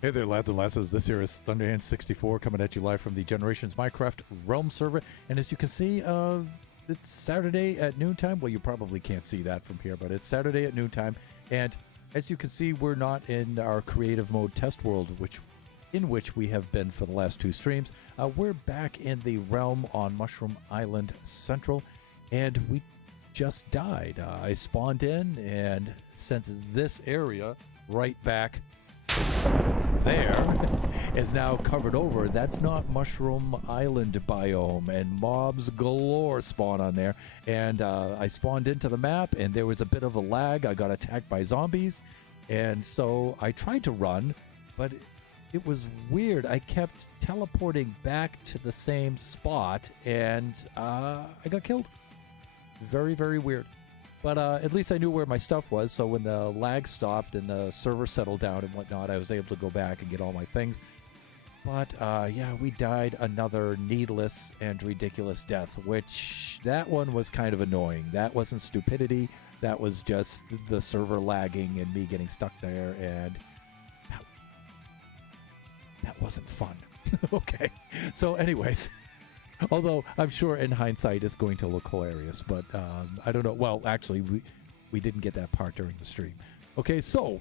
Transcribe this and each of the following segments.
Hey there, lads and lasses. This here is Thunderhand64 coming at you live from the Generations Minecraft Realm server. And as you can see, it's Saturday at noontime. Well, you probably can't see that from here, but it's Saturday at noontime. And as you can see, we're not in our creative mode test world, in which we have been for the last two streams. We're back in the realm on Mushroom Island Central, and we just died. I spawned in, and since this area right back there is now covered over, that's not Mushroom Island biome, and mobs galore spawn on there. And I spawned into the map, and there was a bit of a lag. I got attacked by zombies, and so I tried to run, but it was weird. I kept teleporting back to the same spot, and I got killed. Very, very weird. But at least I knew where my stuff was, so when the lag stopped and the server settled down and whatnot, I was able to go back and get all my things. But yeah, we died another needless and ridiculous death, which that one was kind of annoying. That wasn't stupidity. That was just the server lagging and me getting stuck there, and that wasn't fun. Okay, so anyways, although I'm sure in hindsight it's going to look hilarious, but I don't know. Well, actually, we didn't get that part during the stream. Okay, so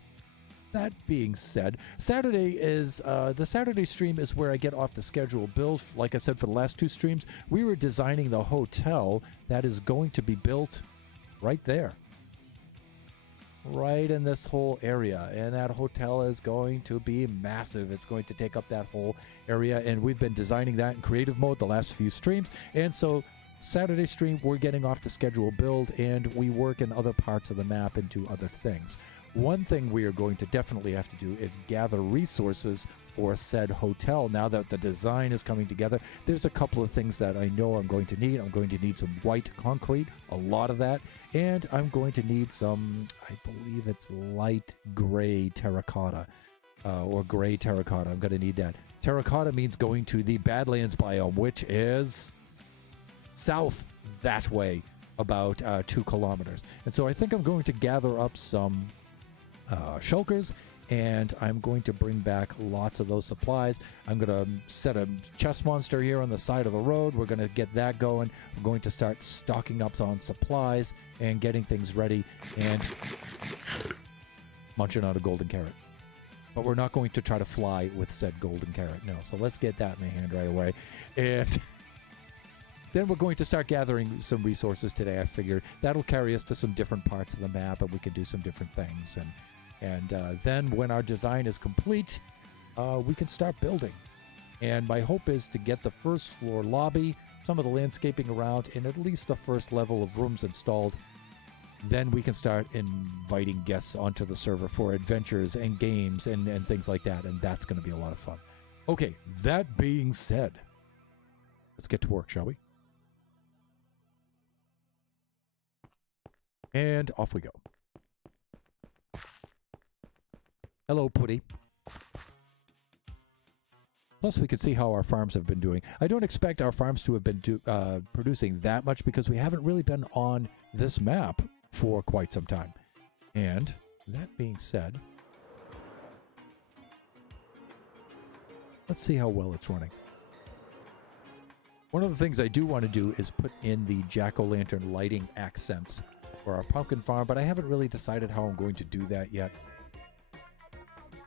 that being said, Saturday is the Saturday stream is where I get off the schedule build. Like I said, for the last two streams, we were designing the hotel that is going to be built right there, right in this whole area, and that hotel is going to be massive. It's going to take up that whole area, and we've been designing that in creative mode the last few streams. And so Saturday stream, we're getting off the schedule build, and we work in other parts of the map and do other things. One thing we are going to definitely have to do is gather resources for said hotel. Now that the design is coming together, there's a couple of things that I know I'm going to need. I'm going to need some white concrete, a lot of that, and I'm going to need some, I believe it's light gray terracotta, or gray terracotta. I'm going to need that. Terracotta means going to the Badlands biome, which is south that way, about 2 kilometers. And so I think I'm going to gather up some shulkers, and I'm going to bring back lots of those supplies. I'm going to set a chest monster here on the side of the road. We're going to get that going. We're going to start stocking up on supplies and getting things ready and munching on a golden carrot. But we're not going to try to fly with said golden carrot, no. So let's get that in the hand right away. And then we're going to start gathering some resources today. I figure that'll carry us to some different parts of the map, and we can do some different things. And then when our design is complete, we can start building. And my hope is to get the first floor lobby, some of the landscaping around, and at least the first level of rooms installed. Then we can start inviting guests onto the server for adventures and games and things like that. And that's going to be a lot of fun. Okay, that being said, let's get to work, shall we? And off we go. Hello, Putty. Plus, we can see how our farms have been doing. I don't expect our farms to have been producing that much because we haven't really been on this map for quite some time. And that being said, let's see how well it's running. One of the things I do want to do is put in the jack-o'-lantern lighting accents for our pumpkin farm, but I haven't really decided how I'm going to do that yet.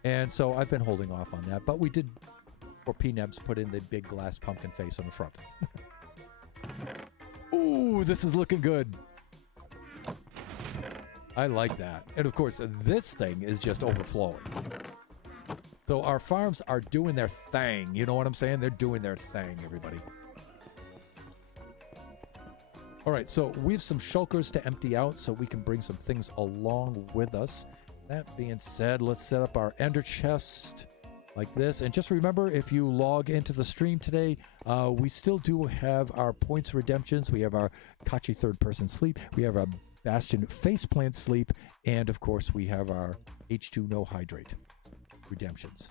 And so I've been holding off on that, but we did, for PNebs, put in the big glass pumpkin face on the front. Ooh, this is looking good. I like that. And of course, this thing is just overflowing. So our farms are doing their thing. You know what I'm saying? They're doing their thing, everybody. All right, so we have some shulkers to empty out so we can bring some things along with us. That being said, let's set up our ender chest like this. And just remember, if you log into the stream today, we still do have our points redemptions. We have our Kachi third-person sleep. We have our Bastion faceplant sleep. And, of course, we have our H2 no hydrate redemptions.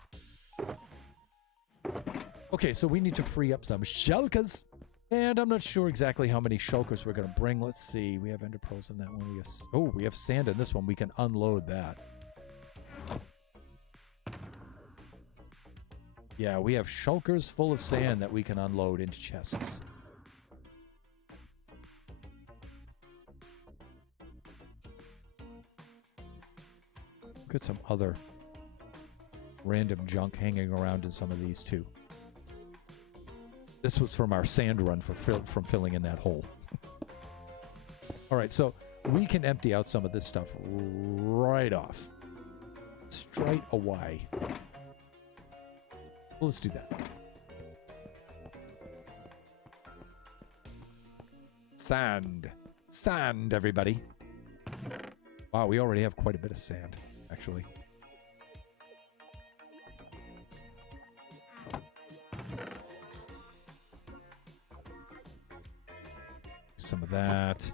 Okay, so we need to free up some shulkers. And I'm not sure exactly how many shulkers we're going to bring. Let's see. We have ender pearls in that one. We have sand in this one. We can unload that. Yeah, we have shulkers full of sand that we can unload into chests. Look at some other random junk hanging around in some of these too. This was from our sand run from filling in that hole. All right, so we can empty out some of this stuff right off. Straight away. Well, let's do that. Sand. Sand, everybody. Wow, we already have quite a bit of sand, actually. Some of that.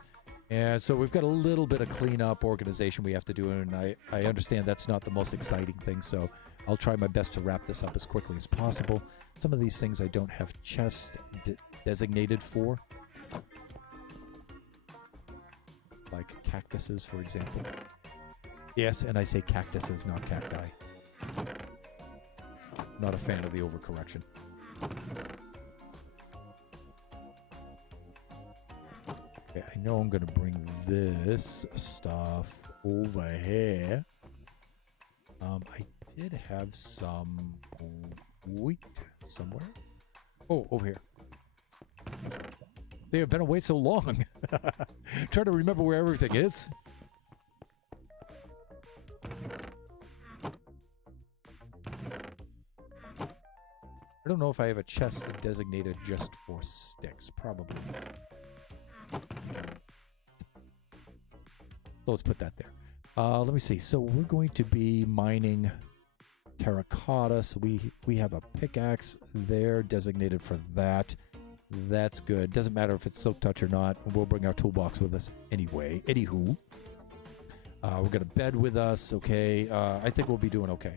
And so we've got a little bit of cleanup organization we have to do, and I understand that's not the most exciting thing, so I'll try my best to wrap this up as quickly as possible. Some of these things I don't have chests designated for. Like cactuses, for example. Yes, and I say cactuses, not cacti. Not a fan of the overcorrection. Okay, I know I'm going to bring this stuff over here. I did have some wheat somewhere. Oh, over here. They have been away so long. Trying to remember where everything is. I don't know if I have a chest designated just for sticks. Probably. So let's put that there. Let me see. So we're going to be mining terracotta. So we have a pickaxe there designated for that. That's good. Doesn't matter if it's silk touch or not. We'll bring our toolbox with us anyway. Anywho. We're going to bed with us. Okay. I think we'll be doing okay.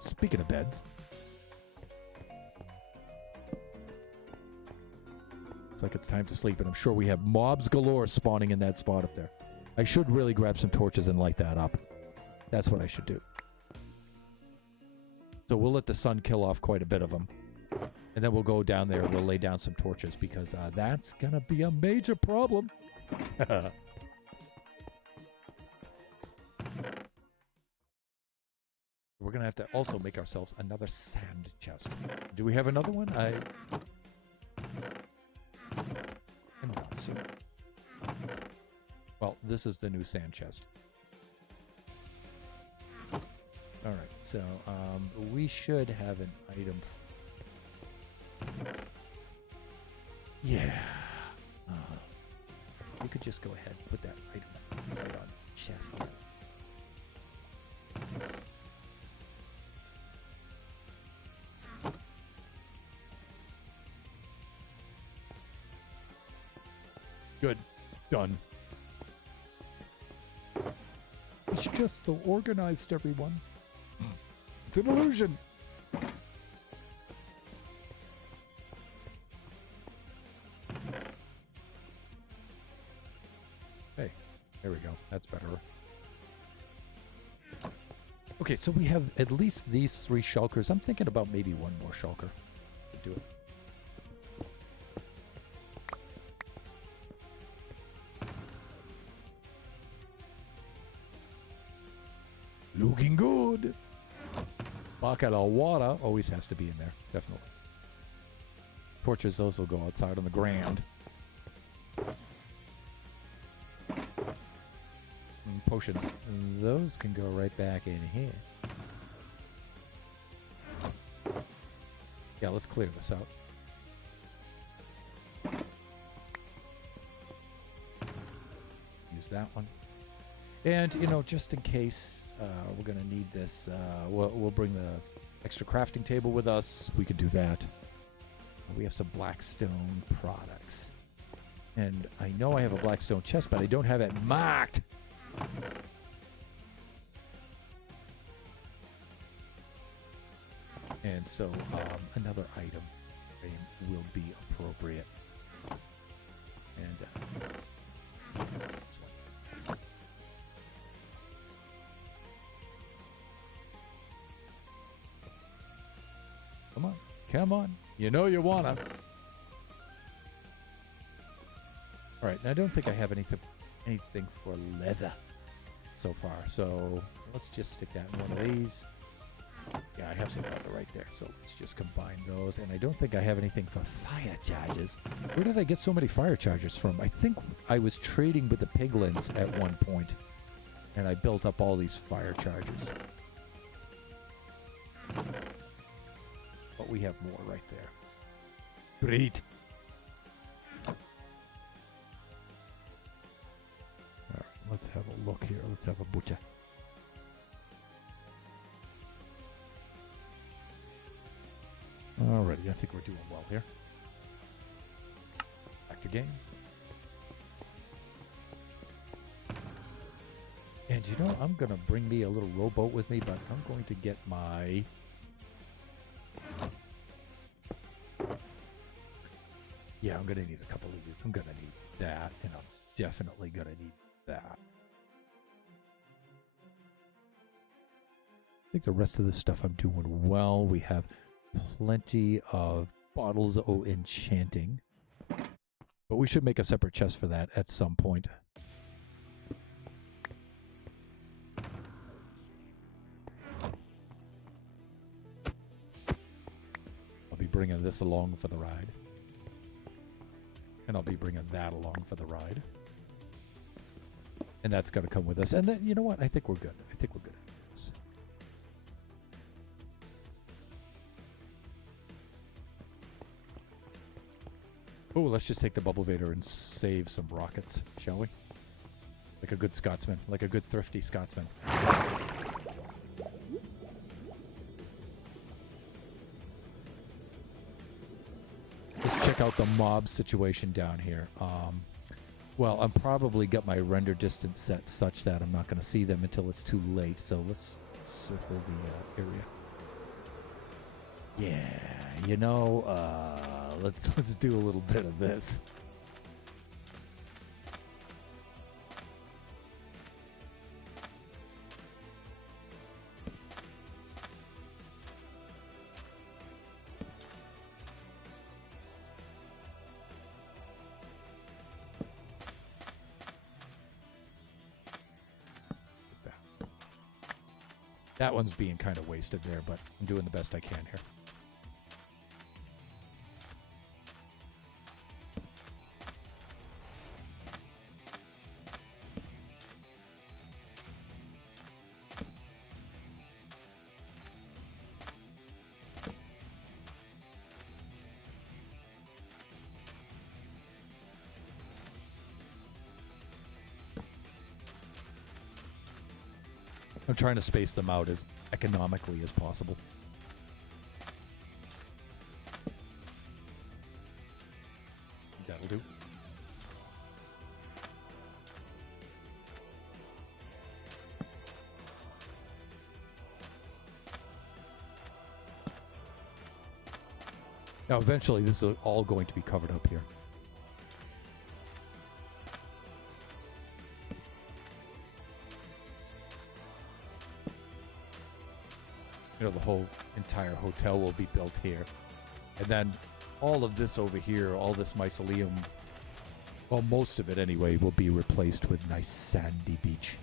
Speaking of beds. Looks like it's time to sleep, and I'm sure we have mobs galore spawning in that spot up there. I should really grab some torches and light that up. That's what I should do. So we'll let the sun kill off quite a bit of them. And then we'll go down there and we'll lay down some torches because that's going to be a major problem. We're going to have to also make ourselves another sand chest. Do we have another one? I'm not certain. Well, this is the new sand chest. All right, so we should have an item. Yeah. We could just go ahead and put that item right on chest. Good. Done. It's just so organized, everyone. It's an illusion. Hey, there we go. That's better. Okay, so we have at least these 3 shulkers. I'm thinking about maybe one more shulker to do it. Looking good. Bucket of water always has to be in there, definitely. Torches, those will go outside on the ground. And potions, those can go right back in here. Yeah, let's clear this out. Use that one. And, you know, just in case we're going to need this, we'll bring the extra crafting table with us. We could do that. We have some Blackstone products. And I know I have a Blackstone chest, but I don't have it marked. And so another item will be appropriate. And this one. Come on. Come on. You know you wanna. Alright, I don't think I have anything for leather so far. So let's just stick that in one of these. Yeah, I have some leather right there. So let's just combine those. And I don't think I have anything for fire charges. Where did I get so many fire chargers from? I think I was trading with the piglins at one point, and I built up all these fire charges. But we have more right there. Great. Alright, let's have a look here. Let's have a butcher. Alrighty, I think we're doing well here. Back to game. And you know, I'm going to bring me a little rowboat with me, but I'm going to get my... Yeah, I'm going to need a couple of these. I'm going to need that, and I'm definitely going to need that. I think the rest of this stuff I'm doing well. We have plenty of bottles of enchanting. But we should make a separate chest for that at some point. I'll be bringing this along for the ride. And I'll be bringing that along for the ride. And that's going to come with us. And then, you know what? I think we're good. I think we're good at this. Oh, let's just take the Bubble Vader and save some rockets, shall we? Like a good Scotsman. Like a good thrifty Scotsman. Let's check out the mob situation down here. Well, I'm probably got my render distance set such that I'm not going to see them until it's too late. So let's circle the area. Yeah, you know, let's do a little bit of this. That one's being kind of wasted there, but I'm doing the best I can here. I'm trying to space them out as economically as possible. That'll do. Now, eventually, this is all going to be covered up here. You know, the whole entire hotel will be built here. And then all of this over here, all this mycelium, well, most of it anyway, will be replaced with nice sandy beach.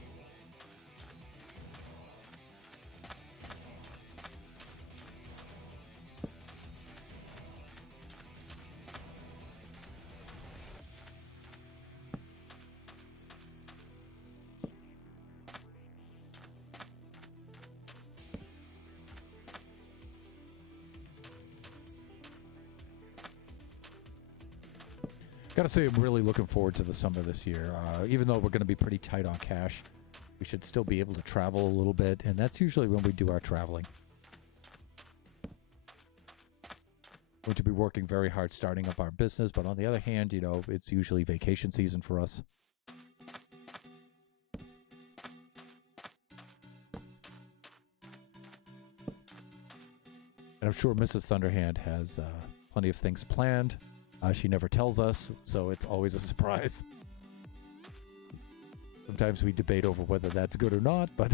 Gotta say, I'm really looking forward to the summer this year. Even though we're going to be pretty tight on cash, we should still be able to travel a little bit, and that's usually when we do our traveling. Going to be working very hard starting up our business, but on the other hand, you know, it's usually vacation season for us. And I'm sure Mrs. Thunderhand has plenty of things planned. She never tells us, so it's always a surprise. Sometimes we debate over whether that's good or not, but...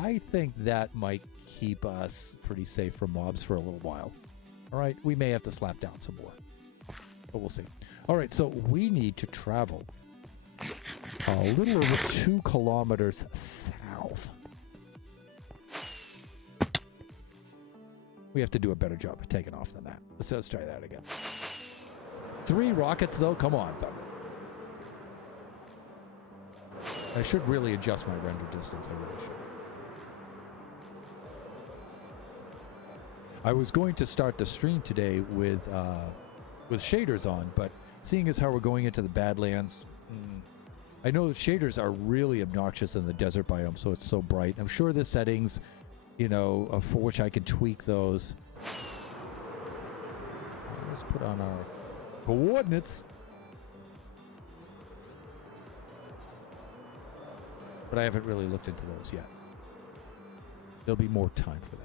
I think that might keep us pretty safe from mobs for a little while. All right, we may have to slap down some more, but we'll see. All right, so we need to travel a little over 2 kilometers south. We have to do a better job of taking off than that. Let's try that again. 3 rockets, though? Come on, Thunder. I should really adjust my render distance. I really should. I was going to start the stream today with shaders on, but seeing as how we're going into the Badlands, I know shaders are really obnoxious in the desert biome, so it's so bright. I'm sure the settings, you know, for which I can tweak those. Let's put on our coordinates. But I haven't really looked into those yet. There'll be more time for that.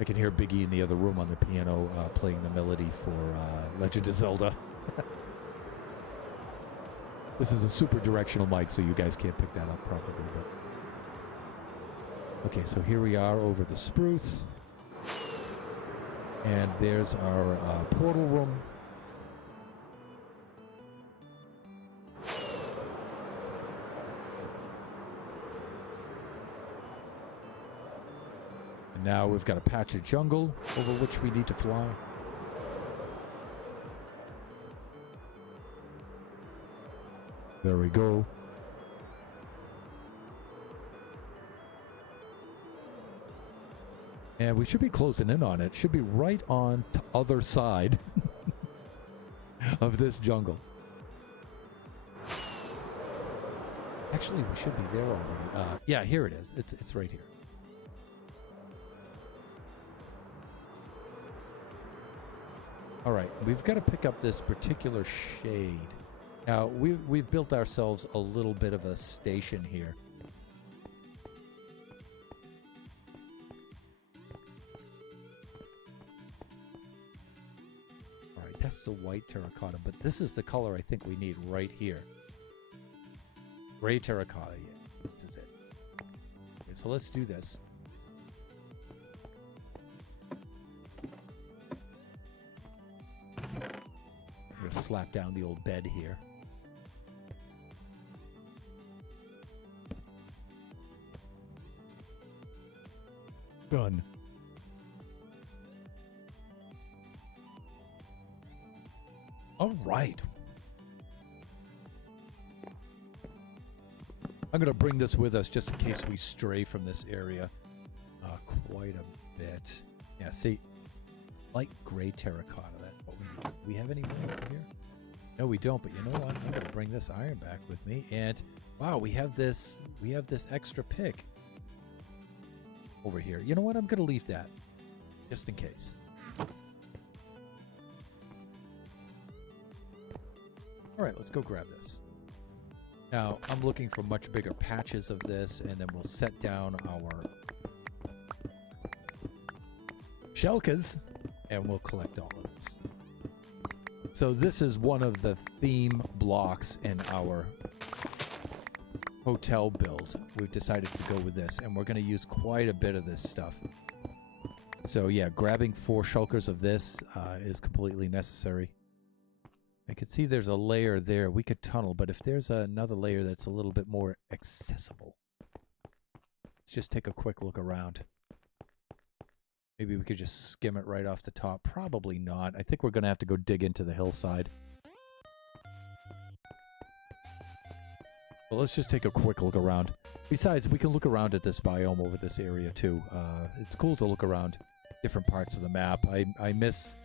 I can hear Biggie in the other room on the piano playing the melody for Legend of Zelda. This is a super directional mic, so you guys can't pick that up properly. But okay, so here we are over the spruce. And there's our portal room. And now we've got a patch of jungle over which we need to fly. There we go. And we should be closing in on it. Should be right on the other side of this jungle. Actually, we should be there already. Yeah, here it is. It's right here. All right, we've got to pick up this particular shade. Now, we've built ourselves a little bit of a station here. That's the white terracotta, but this is the color I think we need right here. Gray terracotta, yeah, this is it. Okay, so let's do this. I'm going to slap down the old bed here. Done. All right. I'm going to bring this with us just in case we stray from this area quite a bit. Yeah, see, light gray terracotta. That's what we need. Do we have any room here? No, we don't. But you know what? I'm going to bring this iron back with me. And wow, we have this extra pick over here. You know what? I'm going to leave that just in case. All right, let's go grab this. Now, I'm looking for much bigger patches of this, and then we'll set down our shulkers, and we'll collect all of this. So this is one of the theme blocks in our hotel build. We've decided to go with this, and we're going to use quite a bit of this stuff. So yeah, grabbing 4 shulkers of this is completely necessary. I could see there's a layer there. We could tunnel, but if there's another layer that's a little bit more accessible, let's just take a quick look around. Maybe we could just skim it right off the top. Probably not. I think we're going to have to go dig into the hillside. Well, let's just take a quick look around. Besides, we can look around at this biome over this area too. It's cool to look around different parts of the map. I miss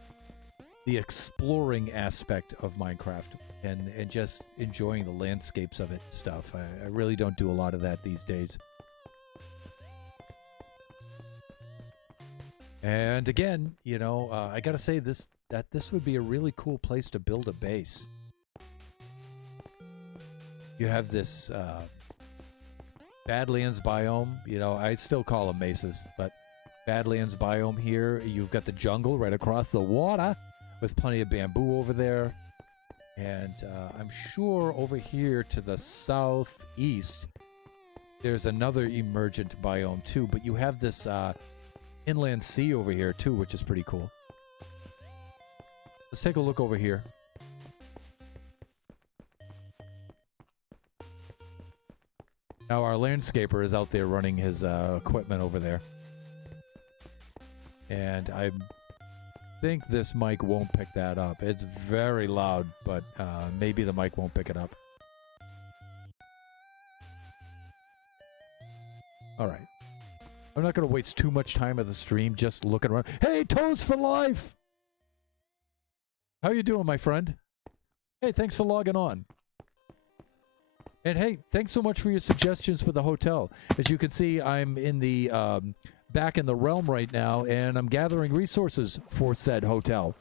the exploring aspect of Minecraft and just enjoying the landscapes of it and stuff. I really don't do a lot of that these days. And again, you know, I gotta say this would be a really cool place to build a base. You have this Badlands biome. You know, I still call them mesas, but Badlands biome here. You've got the jungle right across the water with plenty of bamboo over there. And I'm sure over here to the southeast, there's another emergent biome too. But you have this inland sea over here too, which is pretty cool. Let's take a look over here. Now our landscaper is out there running his equipment over there. And I think this mic won't pick that up. It's very loud, but maybe the mic won't pick it up. All right. I'm not going to waste too much time of the stream just looking around. Hey, Toes for Life! How you doing, my friend? Hey, thanks for logging on. And hey, thanks so much for your suggestions for the hotel. As you can see, I'm in the back in the realm right now, and I'm gathering resources for said hotel.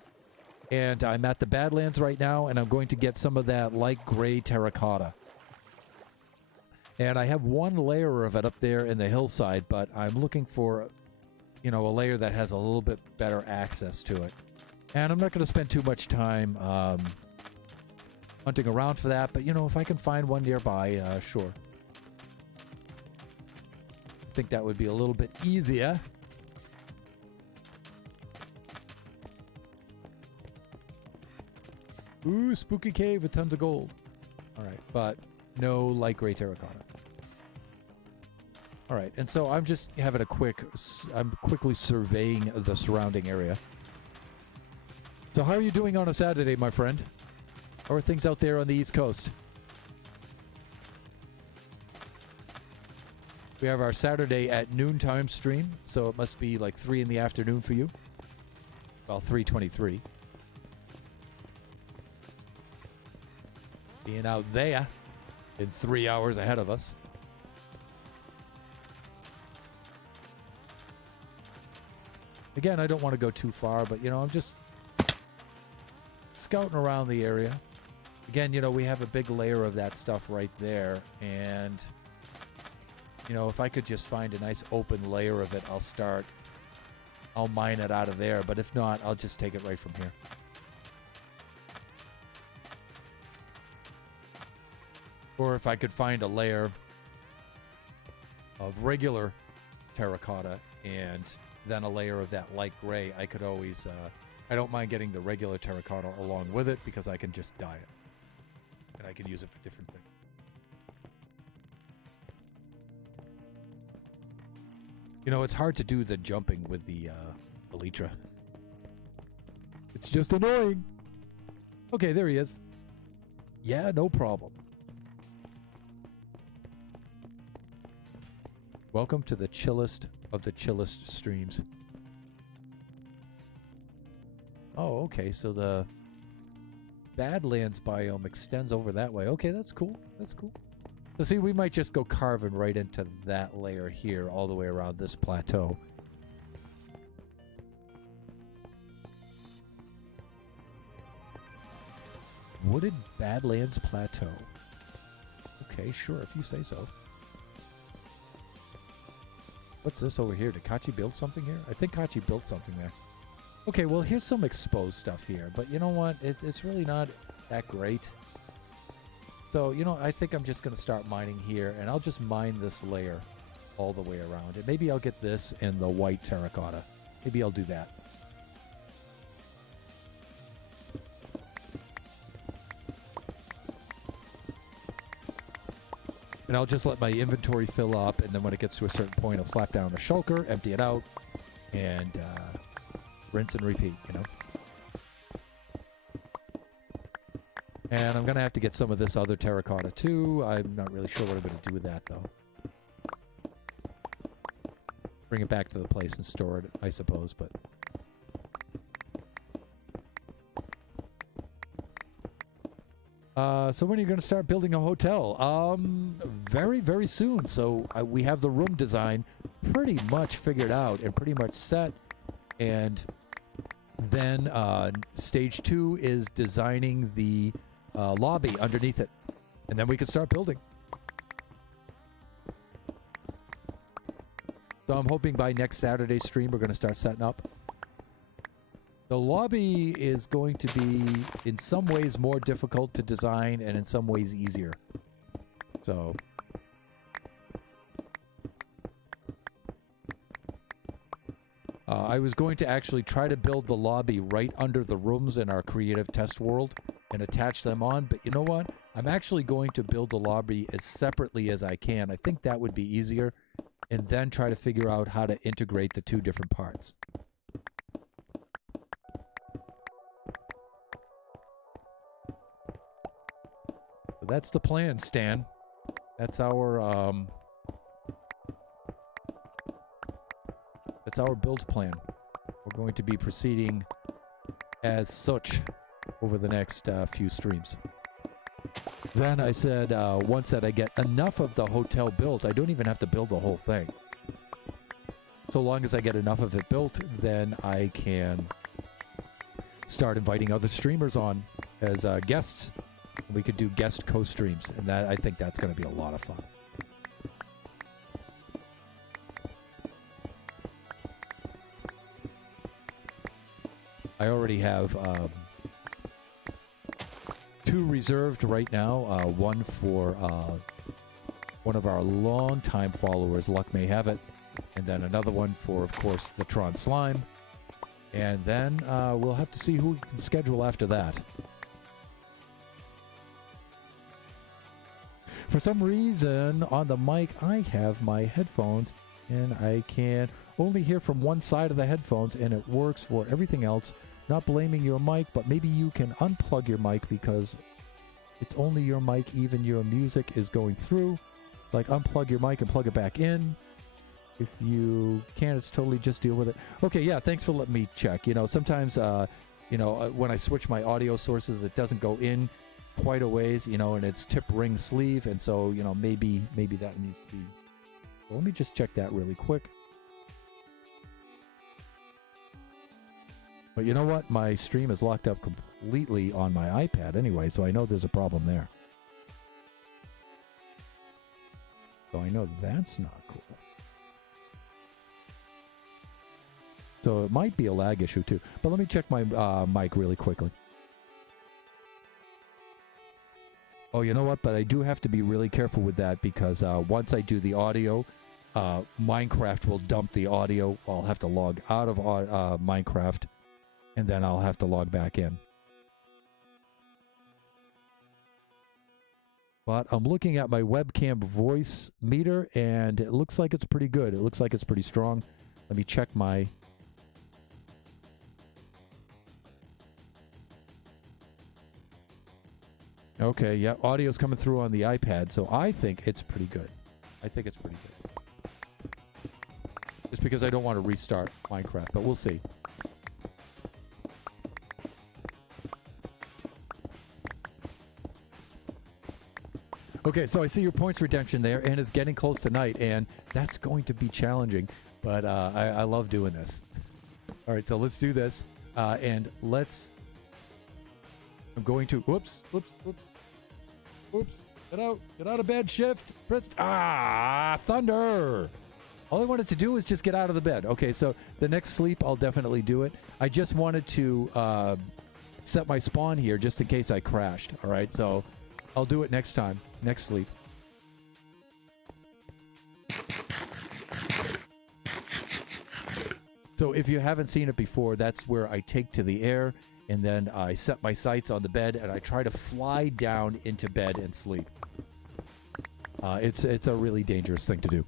And I'm at the Badlands right now, and I'm going to get some of that light gray terracotta. And I have one layer of it up there in the hillside, but I'm looking for, you know, a layer that has a little bit better access to it. And I'm not going to spend too much time hunting around for that, but, you know, if I can find one nearby, sure. I think that would be a little bit easier. Ooh, spooky cave with tons of gold. All right, but no light gray terracotta. All right, and so I'm just having I'm quickly surveying the surrounding area. So how are you doing on a Saturday, my friend? How are things out there on the East Coast? We have our Saturday at noontime stream, so it must be like 3 in the afternoon for you. Well, 3:23. Being out there in 3 hours ahead of us. Again, I don't want to go too far, but, you know, I'm just scouting around the area. Again, you know, we have a big layer of that stuff right there, and, you know, if I could just find a nice open layer of it, I'll mine it out of there, but if not, I'll just take it right from here. Or if I could find a layer of regular terracotta and then a layer of that light gray, I could always, I don't mind getting the regular terracotta along with it because I can just dye it. And I can use it for different things. You know, it's hard to do the jumping with the Elytra. It's just annoying. Okay, there he is. Yeah, no problem. Welcome to the chillest of the chillest streams. Oh, okay, so the Badlands biome extends over that way. Okay, that's cool. That's cool. So see, we might just go carving right into that layer here all the way around this plateau. Wooded Badlands Plateau. Okay, sure, if you say so. What's this over here? Did Kachi build something here? I think Kachi built something there. Okay, well, here's some exposed stuff here, but you know what? It's really not that great. So, you know, I think I'm just going to start mining here, and I'll just mine this layer all the way around. And maybe I'll get this in the white terracotta. Maybe I'll do that. And I'll just let my inventory fill up, and then when it gets to a certain point, I'll slap down a shulker, empty it out, and rinse and repeat, you know? And I'm going to have to get some of this other terracotta, too. I'm not really sure what I'm going to do with that, though. Bring it back to the place and store it, I suppose, but... so when are you going to start building a hotel? Very, very soon. So we have the room design pretty much figured out and pretty much set. And then stage 2 is designing the lobby underneath it. And then we can start building. So I'm hoping by next Saturday's stream we're going to start setting up. The lobby is going to be, in some ways, more difficult to design and in some ways easier. So... I was going to actually try to build the lobby right under the rooms in our creative test world and attach them on, but you know what? I'm actually going to build the lobby as separately as I can. I think that would be easier, and then try to figure out how to integrate the two different parts. So that's the plan, Stan. That's our build plan. We're going to be proceeding as such over the next few streams. Then I said, once that I get enough of the hotel built, I don't even have to build the whole thing. So long as I get enough of it built, then I can start inviting other streamers on as guests. We could do guest co-streams, and that I think that's going to be a lot of fun. I already have 2 reserved right now. One for one of our longtime followers, Luck May Have It. And then another one for, of course, the Tron Slime. And then we'll have to see who we can schedule after that. For some reason, on the mic, I have my headphones, and I can only hear from one side of the headphones, and it works for everything else. Not blaming your mic, but maybe you can unplug your mic because it's only your mic, even your music is going through. Like, unplug your mic and plug it back in. If you can't, it's totally just deal with it. Okay, yeah, thanks for letting me check. You know, sometimes, when I switch my audio sources, it doesn't go in quite a ways, and it's tip ring sleeve, and so, maybe that needs to be... Well, let me just check that really quick. But you know what? My stream is locked up completely on my iPad anyway, so I know there's a problem there. So I know that's not cool. So it might be a lag issue too. But let me check my mic really quickly. Oh, you know what? But I do have to be really careful with that because once I do the audio, Minecraft will dump the audio. I'll have to log out of Minecraft. And then I'll have to log back in. But I'm looking at my webcam voice meter, and it looks like it's pretty good. It looks like it's pretty strong. Let me check my... Okay, yeah, audio's coming through on the iPad, so I think it's pretty good. I think it's pretty good. Just because I don't want to restart Minecraft, but we'll see. Okay, so I see your points redemption there, and it's getting close to night, and that's going to be challenging, but I love doing this. All right, so let's do this, and let's... I'm going to... Whoops. Get out of bed, shift. Press... Thunder! All I wanted to do was just get out of the bed. Okay, so the next sleep, I'll definitely do it. I just wanted to set my spawn here just in case I crashed, all right? So I'll do it next time. Next sleep. So if you haven't seen it before, that's where I take to the air, and then I set my sights on the bed, and I try to fly down into bed and sleep. It's a really dangerous thing to do.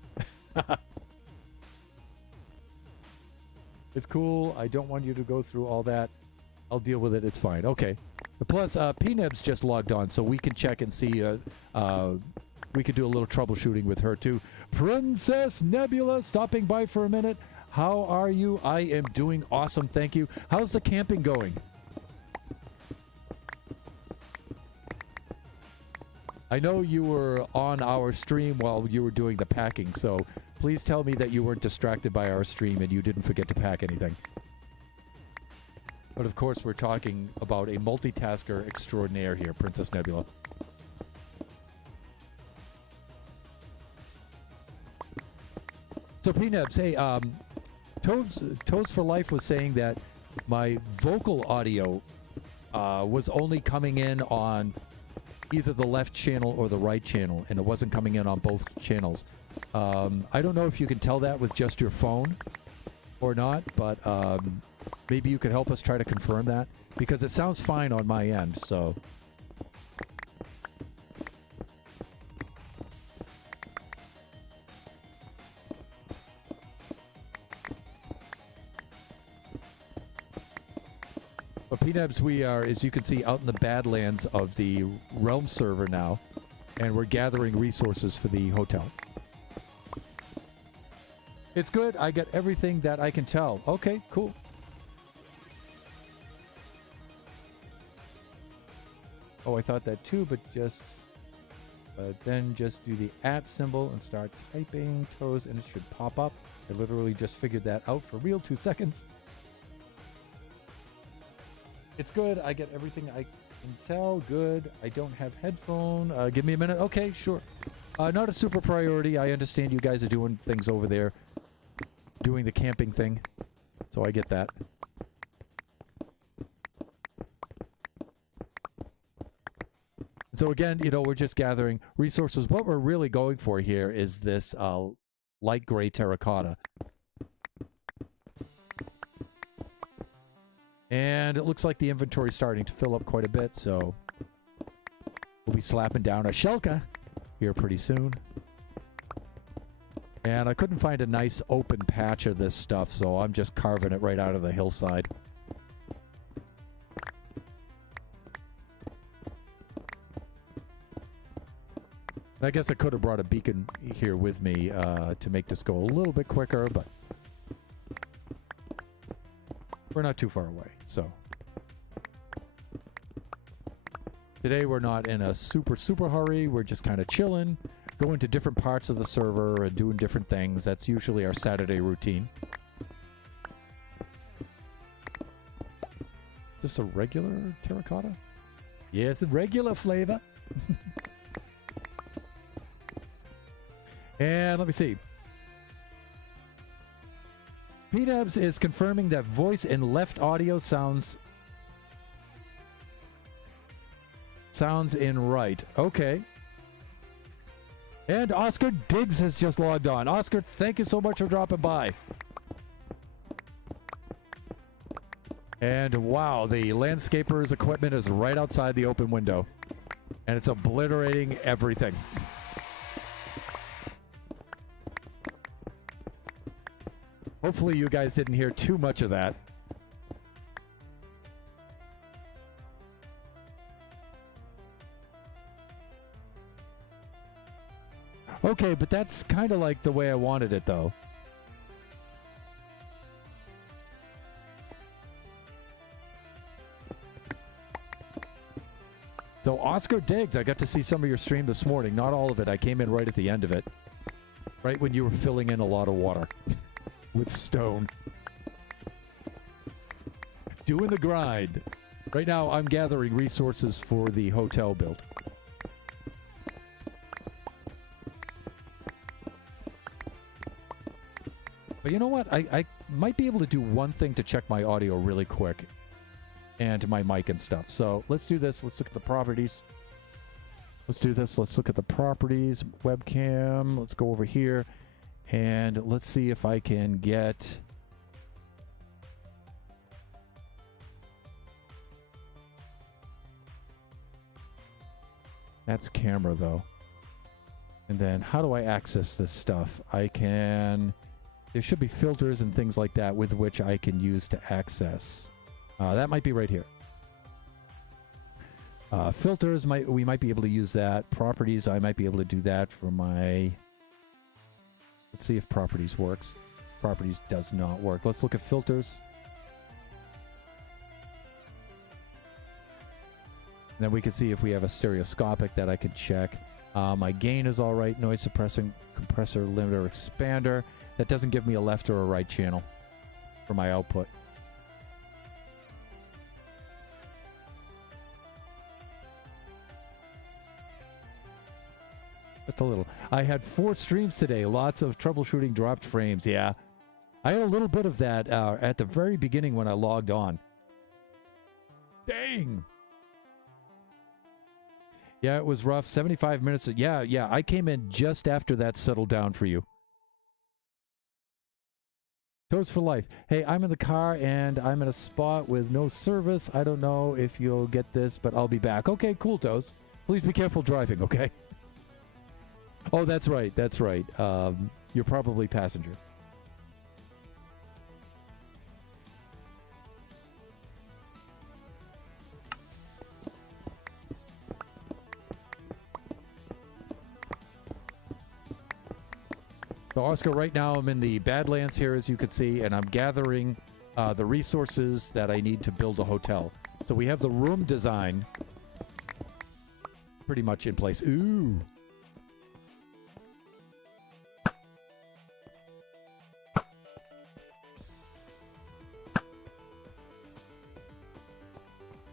It's cool. I don't want you to go through all that. I'll deal with it. It's fine. Okay. Plus, PNeb's just logged on, so we can check and see. We could do a little troubleshooting with her, too. Princess Nebula stopping by for a minute. How are you? I am doing awesome, thank you. How's the camping going? I know you were on our stream while you were doing the packing, so please tell me that you weren't distracted by our stream and you didn't forget to pack anything. But of course, we're talking about a multitasker extraordinaire here, Princess Nebula. So, P-Nebs, hey, Toads for Life was saying that my vocal audio was only coming in on either the left channel or the right channel, and it wasn't coming in on both channels. I don't know if you can tell that with just your phone or not, but maybe you could help us try to confirm that, because it sounds fine on my end. So but PNebs, we are, as you can see, out in the Badlands of the Realm server now, and we're gathering resources for the hotel. It's good. I get everything that I can tell. Okay, cool. Oh, I thought that too, but then just do the @ symbol and start typing toes, and it should pop up. I literally just figured that out for real. 2 seconds. It's good. I get everything I can tell. Good. I don't have headphone. Give me a minute. Okay, sure. Not a super priority. I understand you guys are doing things over there, doing the camping thing, so I get that. So again, you know, we're just gathering resources. What we're really going for here is this light gray terracotta. And it looks like the inventory is starting to fill up quite a bit, so we'll be slapping down a Shelka here pretty soon. And I couldn't find a nice open patch of this stuff, so I'm just carving it right out of the hillside. And I guess I could have brought a beacon here with me to make this go a little bit quicker, but we're not too far away, so. Today we're not in a super hurry. We're just kind of chilling, going to different parts of the server and doing different things. That's usually our Saturday routine. Is this a regular terracotta? Yes, a regular flavor. And let me see. PNebs is confirming that voice and left audio sounds in right. Okay. And Oscar Diggs has just logged on. Oscar, thank you so much for dropping by. And wow, the landscaper's equipment is right outside the open window. And it's obliterating everything. Hopefully you guys didn't hear too much of that. Okay, but that's kind of like the way I wanted it, though. So Oscar Diggs, I got to see some of your stream this morning. Not all of it. I came in right at the end of it. Right when you were filling in a lot of water. With stone. Doing the grind. Right now, I'm gathering resources for the hotel build. But you know what? I might be able to do one thing to check my audio really quick. And my mic and stuff. So let's do this. Let's look at the properties. Let's do this. Let's look at the properties. Webcam. Let's go over here. And let's see if I can get... That's camera, though. And then how do I access this stuff? I can... There should be filters and things like that with which I can use to access. That might be right here. Filters, we might be able to use that. Properties, I might be able to do that for my... Let's see if properties works. Properties does not work. Let's look at filters. And then we can see if we have a stereoscopic that I can check. My gain is all right. Noise suppressing compressor limiter expander. That doesn't give me a left or a right channel for my output. Just a little. I had 4 streams today. Lots of troubleshooting dropped frames. Yeah. I had a little bit of that at the very beginning when I logged on. Dang. Yeah, it was rough. 75 minutes. Yeah. I came in just after that settled down for you. Toast for life. Hey, I'm in the car and I'm in a spot with no service. I don't know if you'll get this, but I'll be back. Okay, cool, Toast. Please be careful driving, okay? Oh, that's right. That's right. You're probably passenger. So, Oscar, right now I'm in the Badlands here, as you can see, and I'm gathering the resources that I need to build a hotel. So we have the room design pretty much in place. Ooh.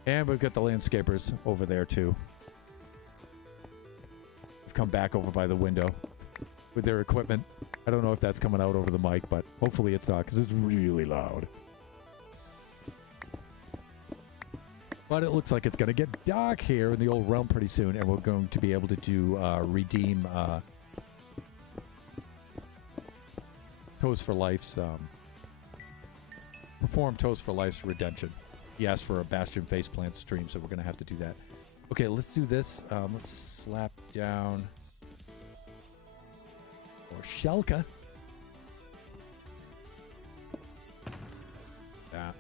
And we've got the landscapers over there, too. They've come back over by the window with their equipment. I don't know if that's coming out over the mic, but hopefully it's not, because it's really loud. But it looks like it's going to get dark here in the old realm pretty soon, and we're going to be able to do redeem Toast for Life's perform Toast for Life's redemption. He asked for a Bastion Faceplant stream, so we're going to have to do that. Okay, let's do this. Let's slap down or Shelka. That.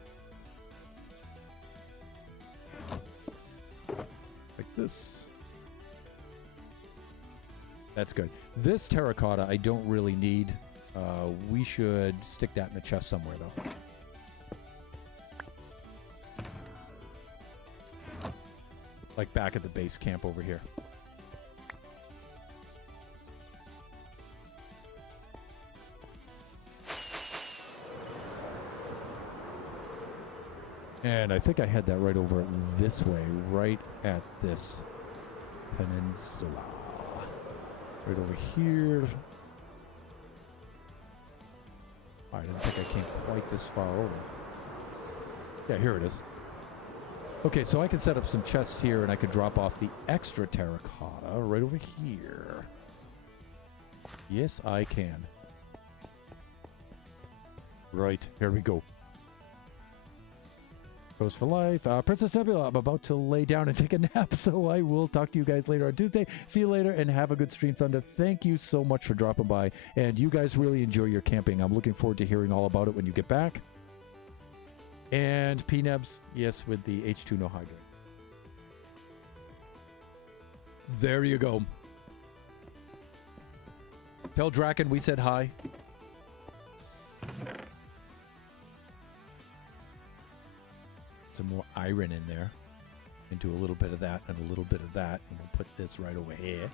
Like this. That's good. This terracotta I don't really need. We should stick that in a chest somewhere, though. Like back at the base camp over here. And I think I had that right over this way, right at this peninsula. Right over here. I didn't think I came quite this far over. Yeah, here it is. Okay, so I can set up some chests here, and I could drop off the extra terracotta right over here. Yes, I can. Right, here we go. Toast for life. Princess Nebula, I'm about to lay down and take a nap, so I will talk to you guys later on Tuesday. See you later, and have a good stream, Thunder. Thank you so much for dropping by, and you guys really enjoy your camping. I'm looking forward to hearing all about it when you get back. And PNebs, yes, with the H2 no hydrate. There you go. Tell Draken we said hi. Some more iron in there. And do a little bit of that and a little bit of that. And we'll put this right over here.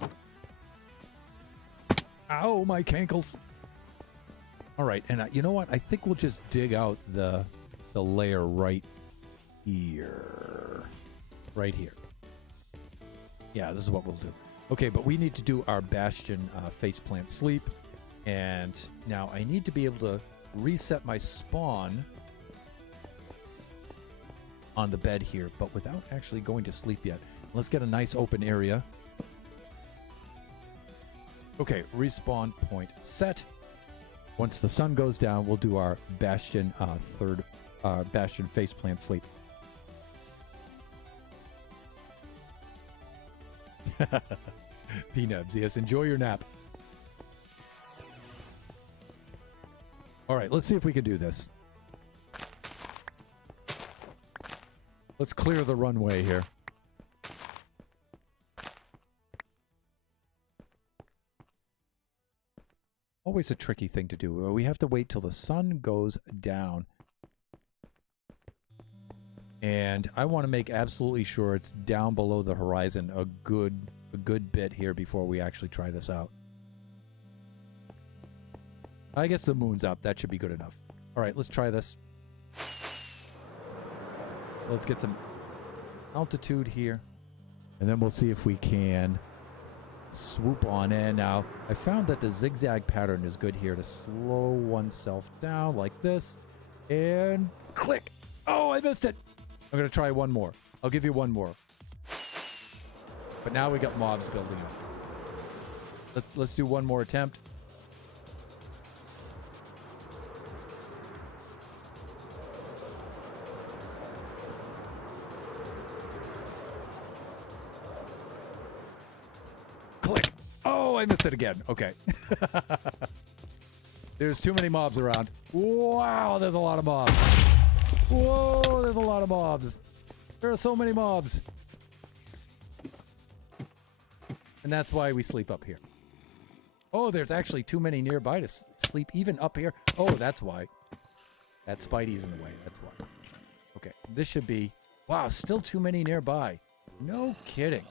Ow, my cankles. All right, and you know what? I think we'll just dig out the layer right here. Right here. Yeah, this is what we'll do. Okay, but we need to do our Bastion Faceplant sleep. And now I need to be able to reset my spawn on the bed here, but without actually going to sleep yet. Let's get a nice open area. Okay, respawn point set. Once the sun goes down, we'll do our Bastion Bastion Faceplant sleep. PNebs, yes, enjoy your nap. All right, let's see if we can do this. Let's clear the runway here. Always a tricky thing to do. We have to wait till the sun goes down. And I want to make absolutely sure it's down below the horizon a good bit here before we actually try this out. I guess the moon's up. That should be good enough. All right, let's try this. Let's get some altitude here. And then we'll see if we can swoop on in. Now, I found that the zigzag pattern is good here to slow oneself down like this. And click. Oh, I missed it. I'm going to try one more. I'll give you one more. But now we got mobs building up. Let's do one more attempt. Click. Oh, I missed it again. Okay. There's too many mobs around. Wow, there's a lot of mobs. Whoa, there's a lot of mobs. There are so many mobs. And that's why we sleep up here. Oh, there's actually too many nearby to sleep even up here. Oh, that's why. That Spidey's in the way. That's why. Okay, this should be... Wow, still too many nearby. No kidding.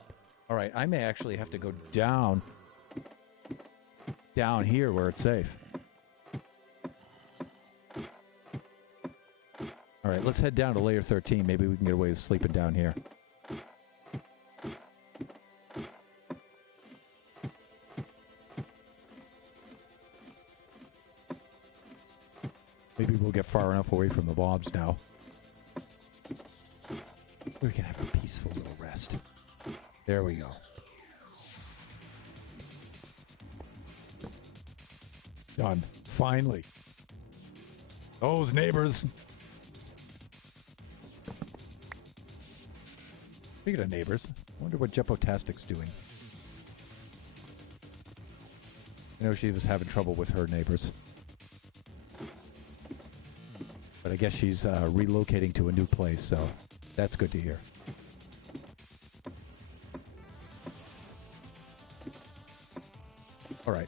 All right, I may actually have to go down here where it's safe. All right, let's head down to layer 13. Maybe we can get away with sleeping down here. Maybe we'll get far enough away from the mobs now. We can have a peaceful little rest. There we go. Done. Finally. Those neighbors. Speaking of neighbors, I wonder what Jepotastic's doing. I know she was having trouble with her neighbors. But I guess she's relocating to a new place, so that's good to hear. All right.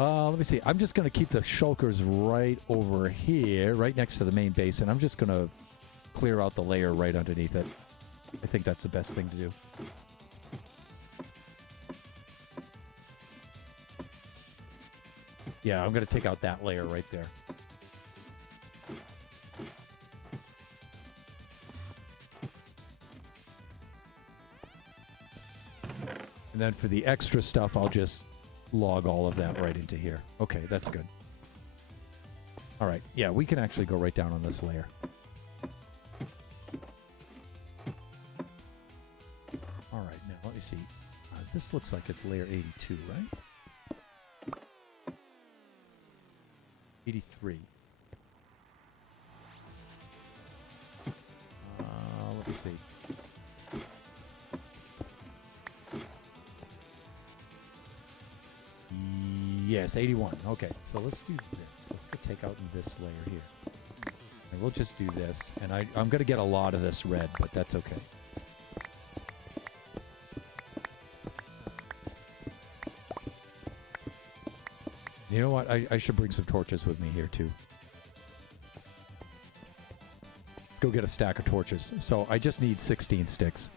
Let me see. I'm just going to keep the shulkers right over here, right next to the main base, and I'm just going to clear out the layer right underneath it. I think that's the best thing to do. Yeah, I'm going to take out that layer right there. And then for the extra stuff, I'll just log all of that right into here. Okay, that's good. All right. Yeah, we can actually go right down on this layer. All right, now let me see. This looks like it's layer 82, right? 83. Let me see. Yes, 81. Okay, so let's do this. Let's go take out this layer here. And we'll just do this. And I'm going to get a lot of this red, but that's okay. You know what? I should bring some torches with me here, too. Go get a stack of torches. So I just need 16 sticks.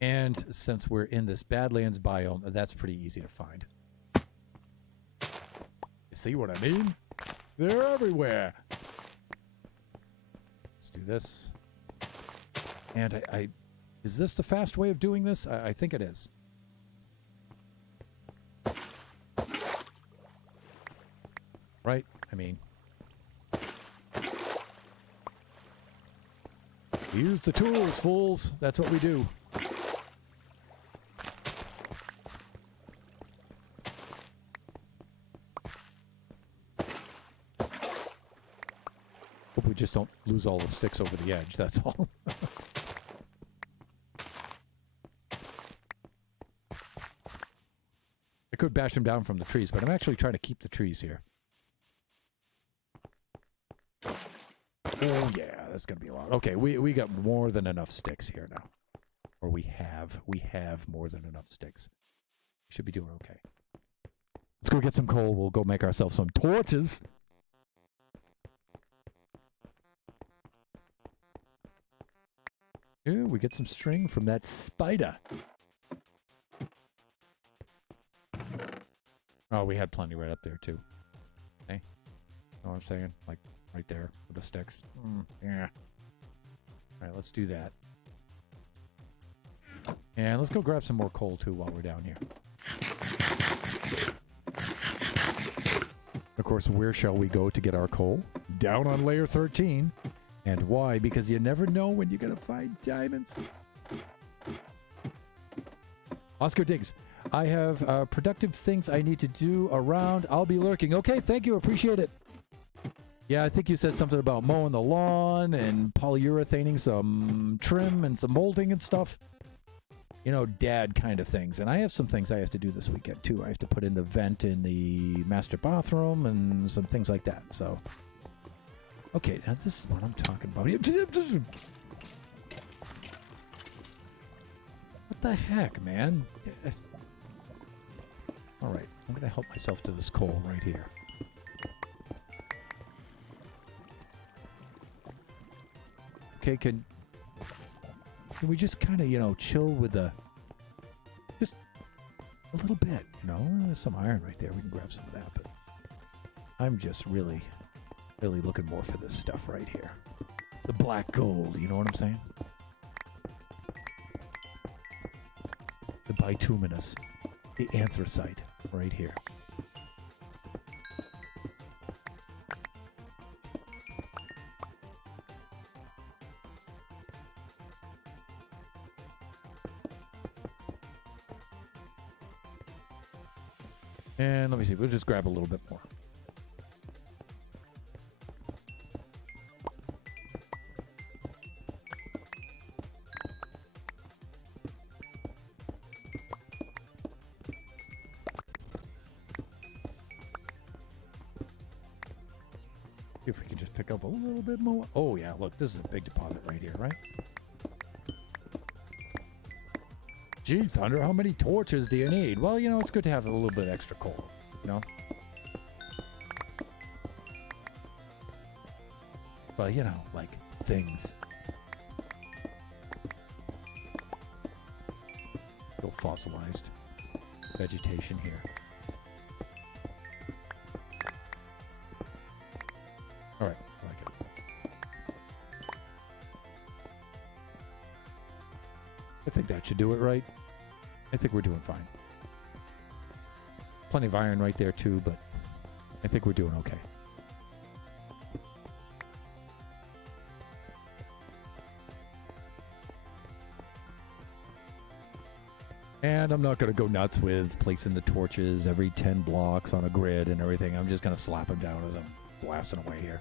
And since we're in this Badlands biome, that's pretty easy to find. You see what I mean? They're everywhere. Let's do this. And is this the fast way of doing this? I think it is. Right? I mean... use the tools, fools. That's what we do. Hope we just don't lose all the sticks over the edge, that's all. I could bash them down from the trees, but I'm actually trying to keep the trees here. Oh yeah, that's gonna be a lot. Okay, we got more than enough sticks here now. Or we have more than enough sticks. Should be doing okay. Let's go get some coal. We'll go make ourselves some torches. Ooh, we get some string from that spider. Oh, we had plenty right up there, too. Okay. Know what I'm saying? Like, right there with the sticks. Yeah. All right, let's do that. And let's go grab some more coal, too, while we're down here. Of course, where shall we go to get our coal? Down on layer 13. And why? Because you never know when you're going to find diamonds. Oscar Diggs, I have productive things I need to do around. I'll be lurking. Okay, thank you. Appreciate it. Yeah, I think you said something about mowing the lawn and polyurethaning some trim and some molding and stuff. You know, dad kind of things. And I have some things I have to do this weekend, too. I have to put in the vent in the master bathroom and some things like that. So, okay, now this is what I'm talking about. What the heck, man? All right, I'm going to help myself to this coal right here. Okay, can we just kind of, you know, chill with the... Just a little bit, you know? There's some iron right there. We can grab some of that, but I'm just really looking more for this stuff right here. The black gold, you know what I'm saying? The bituminous. The anthracite right here. And let me see, we'll just grab a little bit more. See if we can just pick up a little bit more. Oh yeah, look, this is a big deposit right here, right? Gee, Thunder, how many torches do you need? Well, you know, it's good to have a little bit extra coal, you know? Well, you know, like, things. Still fossilized vegetation here. All right, I like it. I think that should do it, right? I think we're doing fine. Plenty of iron right there, too, but I think we're doing okay. And I'm not going to go nuts with placing the torches every 10 blocks on a grid and everything. I'm just going to slap them down as I'm blasting away here.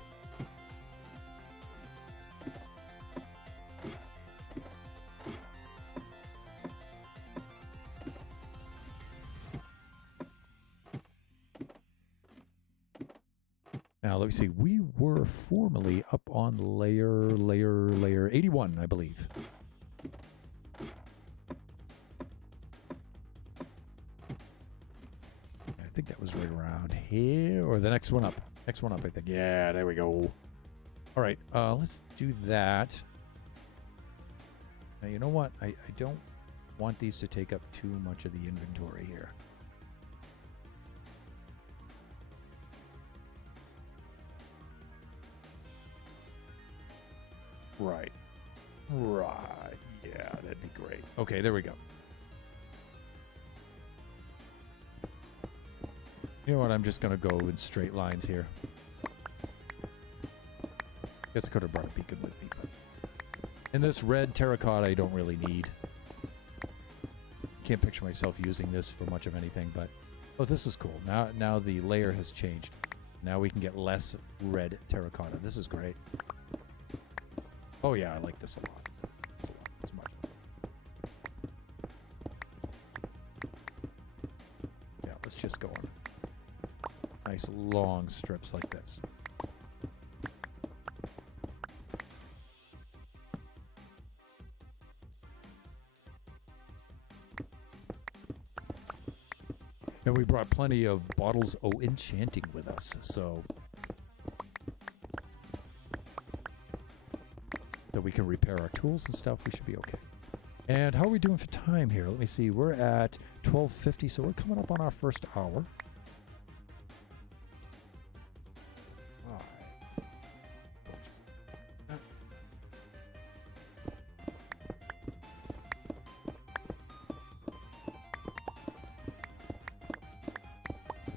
Now, let me see. We were formerly up on layer 81, I believe. I think that was right around here, or the next one up. Next one up, I think. Yeah, there we go. All right, let's do that. Now, you know what? I don't want these to take up too much of the inventory here. Right. Right. Yeah, that'd be great. Okay, there we go. You know what? I'm just going to go in straight lines here. Guess I could have brought a beacon with me, but... And this red terracotta I don't really need. Can't picture myself using this for much of anything, but... Oh, this is cool. Now the layer has changed. Now we can get less red terracotta. This is great. Oh yeah, I like this a lot. It's a lot. It's much better. Yeah, let's just go on nice long strips like this. And we brought plenty of bottles of enchanting with us, so that we can repair our tools and stuff. We should be okay. And how are we doing for time here? Let me see. We're at 12:50, so we're coming up on our first hour.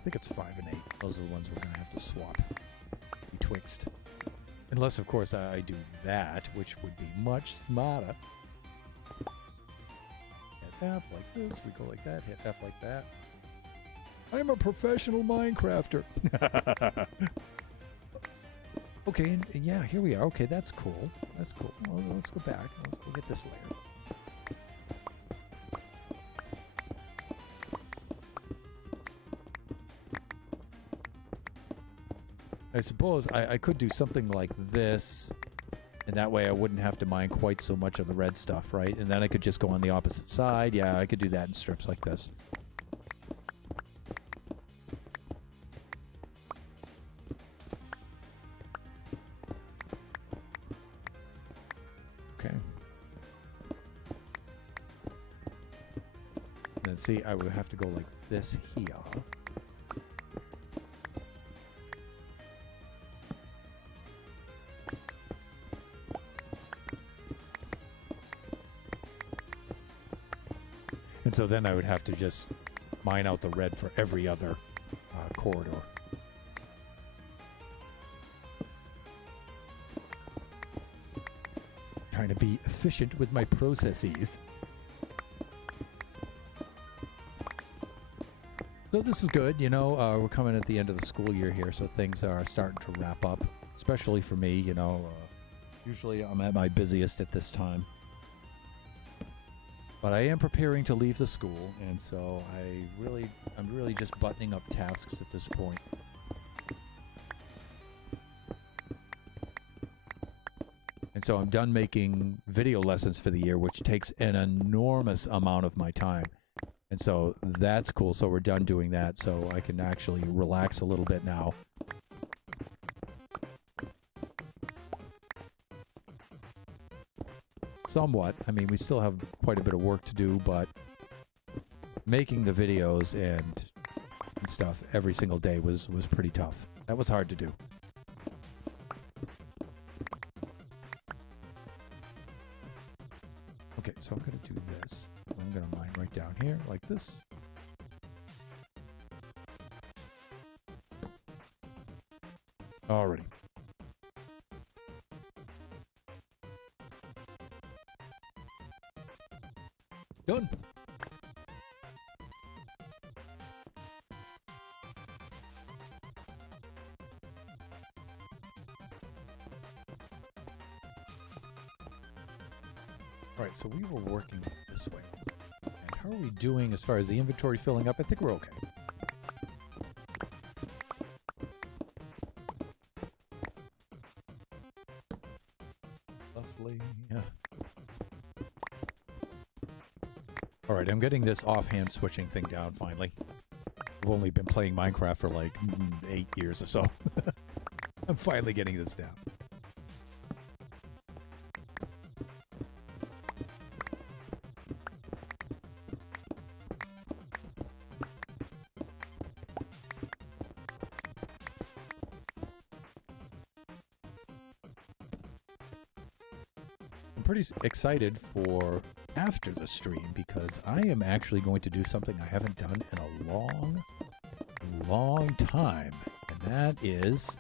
think it's 5 and 8. Those are the ones we're going to have to swap betwixt. Unless, of course, I do that, which would be much smarter. Hit F like this. We go like that. Hit F like that. I'm a professional Minecrafter. Okay, and yeah, here we are. Okay, that's cool. That's cool. Well, let's go back. Let's go get this layer. I suppose I could do something like this, and that way I wouldn't have to mine quite so much of the red stuff, right? And then I could just go on the opposite side. Yeah, I could do that in strips like this. Okay. And then see, I would have to go like this here. And so then I would have to just mine out the red for every other corridor. Trying to be efficient with my processes. So this is good, you know, we're coming at the end of the school year here, so things are starting to wrap up, especially for me, you know. Usually I'm at my busiest at this time. But I am preparing to leave the school, and so I'm really just buttoning up tasks at this point. And so I'm done making video lessons for the year, which takes an enormous amount of my time. And so that's cool. So we're done doing that, so I can actually relax a little bit now. Somewhat. I mean, we still have quite a bit of work to do, but making the videos and stuff every single day was pretty tough. That was hard to do. Okay, so I'm going to do this. I'm going to mine right down here like this. Alrighty. Done. Alright, so we were working this way. And how are we doing as far as the inventory filling up? I think we're okay. Leslie, yeah. Alright, I'm getting this offhand switching thing down finally. I've only been playing Minecraft for like 8 years or so. I'm finally getting this down. I'm pretty excited for after the stream because I am actually going to do something I haven't done in a long time, and that is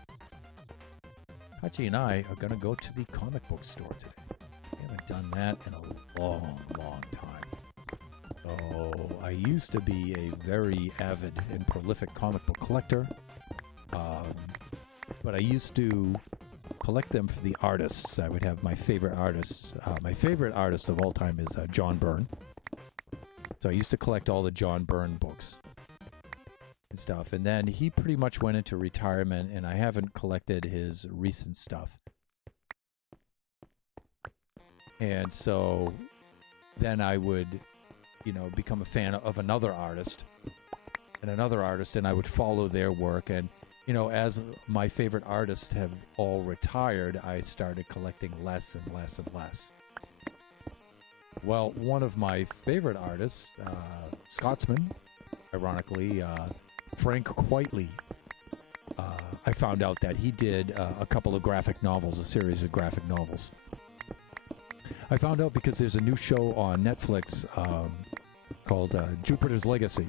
Hachi and I are going to go to the comic book store today. I haven't done that in a long time. So I used to be a very avid and prolific comic book collector, but I used to collect them for the artists. I would have my favorite artists. My favorite artist of all time is John Byrne. So I used to collect all the John Byrne books and stuff. And then he pretty much went into retirement, and I haven't collected his recent stuff. And so then I would, you know, become a fan of another artist, and I would follow their work. And you know, as my favorite artists have all retired, I started collecting less and less and less. Well, one of my favorite artists, Scotsman, ironically, Frank Quitely, I found out that he did a couple of graphic novels, a series of graphic novels. I found out because there's a new show on Netflix called Jupiter's Legacy.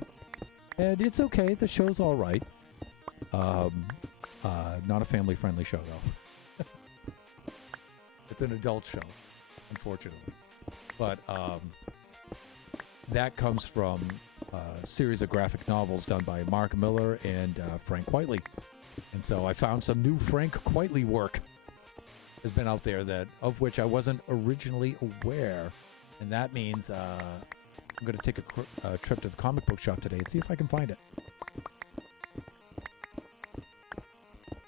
And it's okay. The show's all right. Not a family-friendly show, though. It's an adult show, unfortunately. But that comes from a series of graphic novels done by Mark Miller and Frank Quitely. And so I found some new Frank Quitely work has been out there that of which I wasn't originally aware. And that means I'm going to take a trip to the comic book shop today and see if I can find it.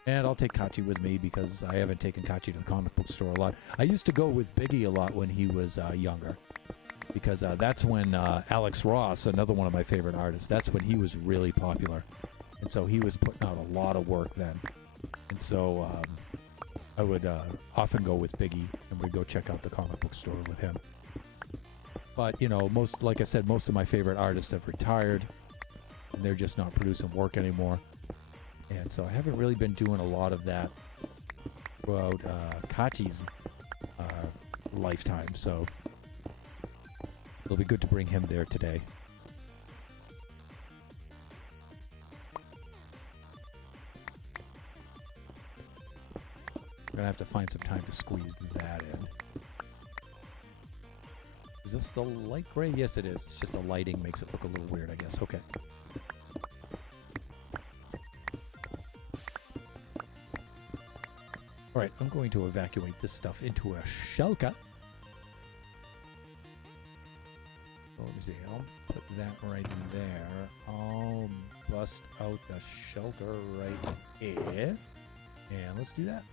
And I'll take Kachi with me because I haven't taken Kachi to the comic book store a lot. I used to go with Biggie a lot when he was younger because that's when Alex Ross, another one of my favorite artists, that's when he was really popular. And so he was putting out a lot of work then. And so I would often go with Biggie and we'd go check out the comic book store with him. But, you know, like I said, most of my favorite artists have retired and they're just not producing work anymore. And so I haven't really been doing a lot of that throughout Kachi's lifetime. So it'll be good to bring him there today. I'm going to have to find some time to squeeze that in. Is this the light gray? Yes, it is. It's just the lighting makes it look a little weird, I guess. Okay. All right, I'm going to evacuate this stuff into a shulker. So let me see. I'll put that right in there. I'll bust out the shulker right here. And let's do that.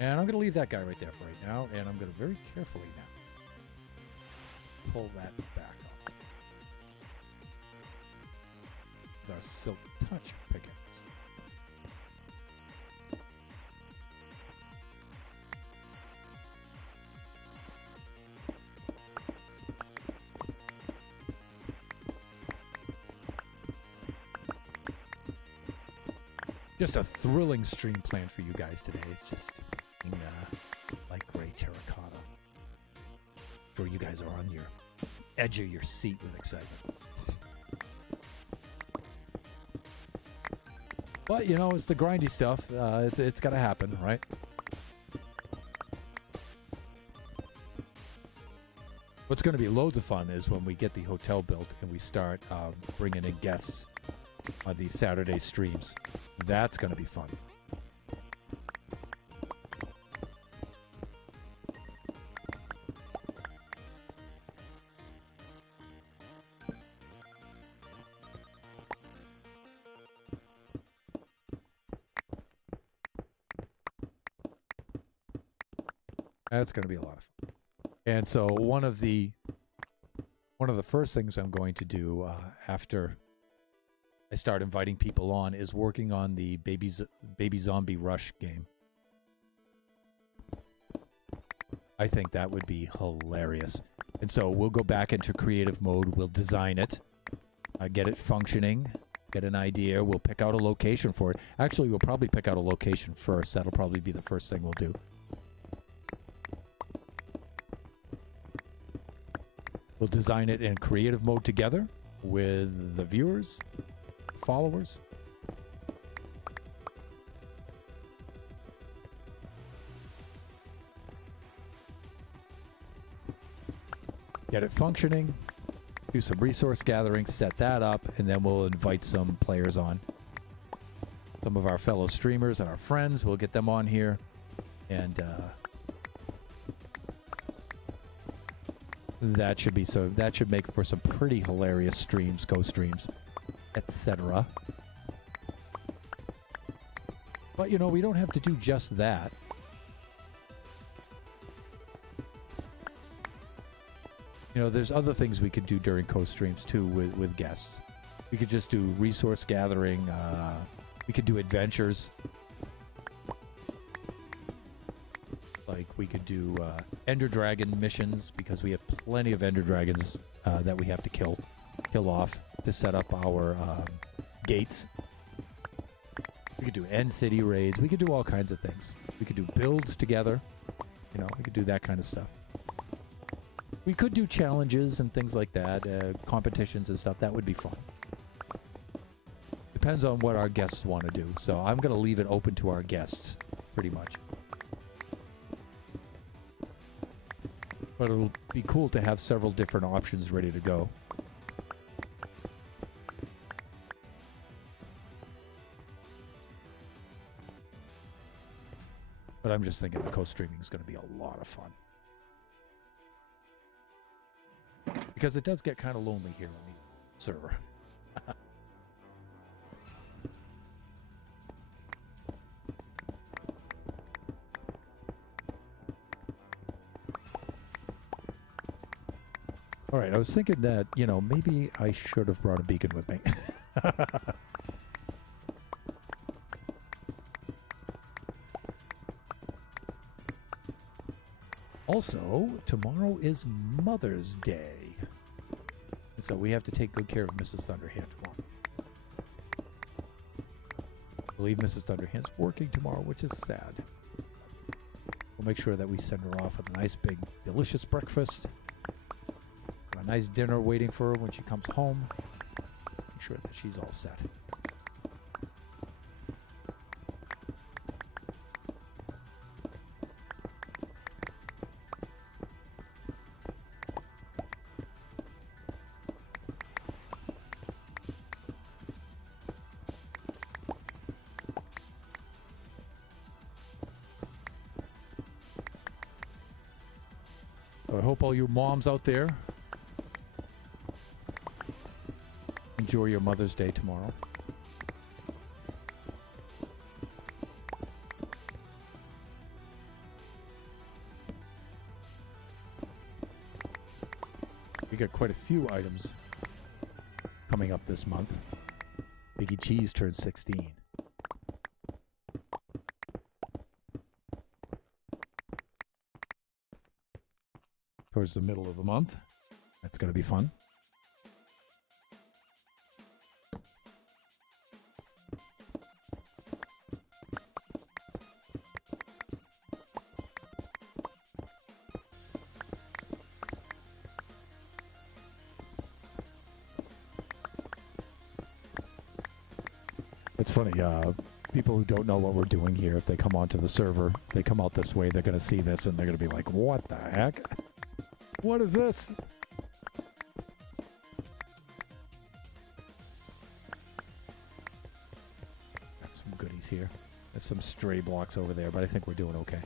And I'm going to leave that guy right there for right now. And I'm going to very carefully now pull that back up. With our Silk Touch pickaxe. Just a thrilling stream planned for you guys today. It's just in light gray terracotta. Sure, you guys are on your edge of your seat with excitement. But, you know, it's the grindy stuff. It's got to happen, right? What's going to be loads of fun is when we get the hotel built and we start bringing in guests on these Saturday streams. That's going to be fun. That's going to be a lot of fun. And so one of the first things I'm going to do after I start inviting people on is working on the Baby Zombie Rush game. I think that would be hilarious. And so we'll go back into creative mode. We'll design it, get it functioning, get an idea. We'll pick out a location for it. Actually, we'll probably pick out a location first. That'll probably be the first thing we'll do. We'll design it in creative mode together with the viewers, followers. Get it functioning, do some resource gathering, set that up, and then we'll invite some players on. Some of our fellow streamers and our friends, we'll get them on here. And that should make for some pretty hilarious streams, co-streams, etc. But, you know, we don't have to do just that. You know, there's other things we could do during co-streams, too, with guests. We could just do resource gathering. We could do adventures. Like, we could do Ender Dragon missions, because we have plenty of Ender Dragons that we have to kill off to set up our gates. We could do end city raids. We could do all kinds of things. We could do builds together. You know, we could do that kind of stuff. We could do challenges and things like that, competitions and stuff. That would be fun. Depends on what our guests want to do. So I'm going to leave it open to our guests, pretty much. But it'll be cool to have several different options ready to go. But I'm just thinking the co-streaming is going to be a lot of fun. Because it does get kind of lonely here on the server. All right, I was thinking that, you know, maybe I should have brought a beacon with me. Also, tomorrow is Mother's Day. So we have to take good care of Mrs. Thunderhand tomorrow. I believe Mrs. Thunderhand's working tomorrow, which is sad. We'll make sure that we send her off with a nice, big, delicious breakfast. A nice dinner waiting for her when she comes home. Make sure that she's all set. I hope all you moms out there enjoy your Mother's Day tomorrow. We got quite a few items coming up this month. Biggie Cheese turned 16. Towards the middle of the month. That's going to be fun. It's funny, people who don't know what we're doing here, if they come onto the server, if they come out this way, they're going to see this and they're going to be like, what the heck? What is this? Got some goodies here. There's some stray blocks over there, but I think we're doing okay.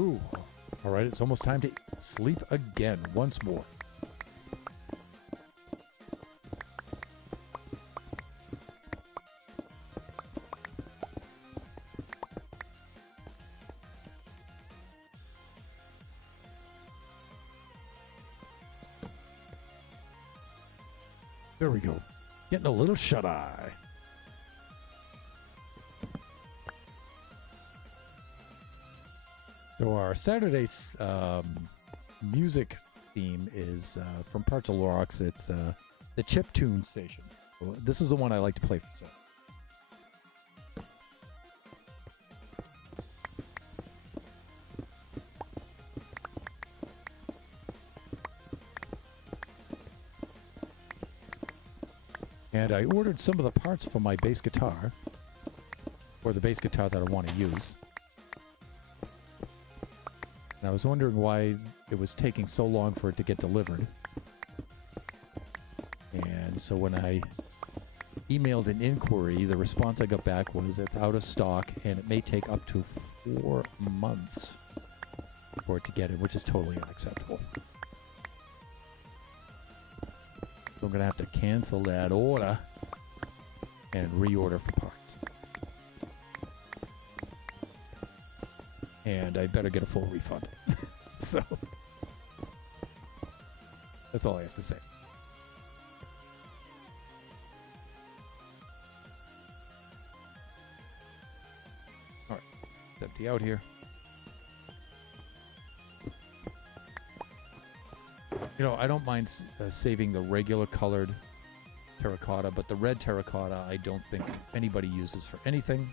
Ooh. All right, it's almost time to sleep again once more. There we go. Getting a little shut-eye. So our Saturday's music theme is from Parts of Lorax. It's the Chiptune Station. Well, this is the one I like to play for. So. And I ordered some of the parts for my bass guitar, or the bass guitar that I want to use. And I was wondering why it was taking so long for it to get delivered. And so when I emailed an inquiry, the response I got back was it's out of stock and it may take up to 4 months for it to get it, which is totally unacceptable. So I'm going to have to cancel that order and reorder for parts. And I better get a full refund. So, that's all I have to say. All right, it's empty out here. You know, I don't mind saving the regular colored terracotta, but the red terracotta I don't think anybody uses for anything.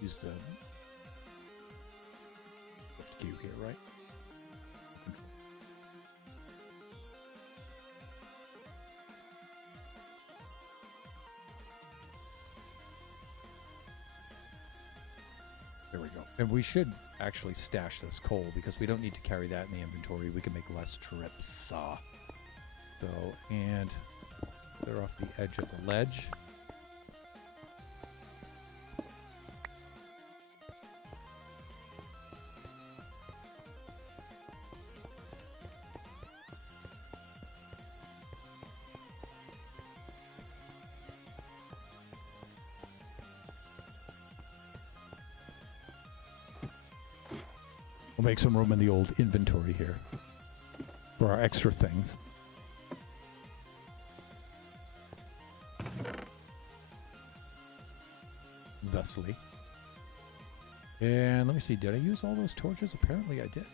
Use the lift cube here, right? Control. There we go. And we should actually stash this coal because we don't need to carry that in the inventory. We can make less trips. So, and clear off the edge of the ledge. We'll make some room in the old inventory here for our extra things. Thusly. And let me see, did I use all those torches? Apparently I did.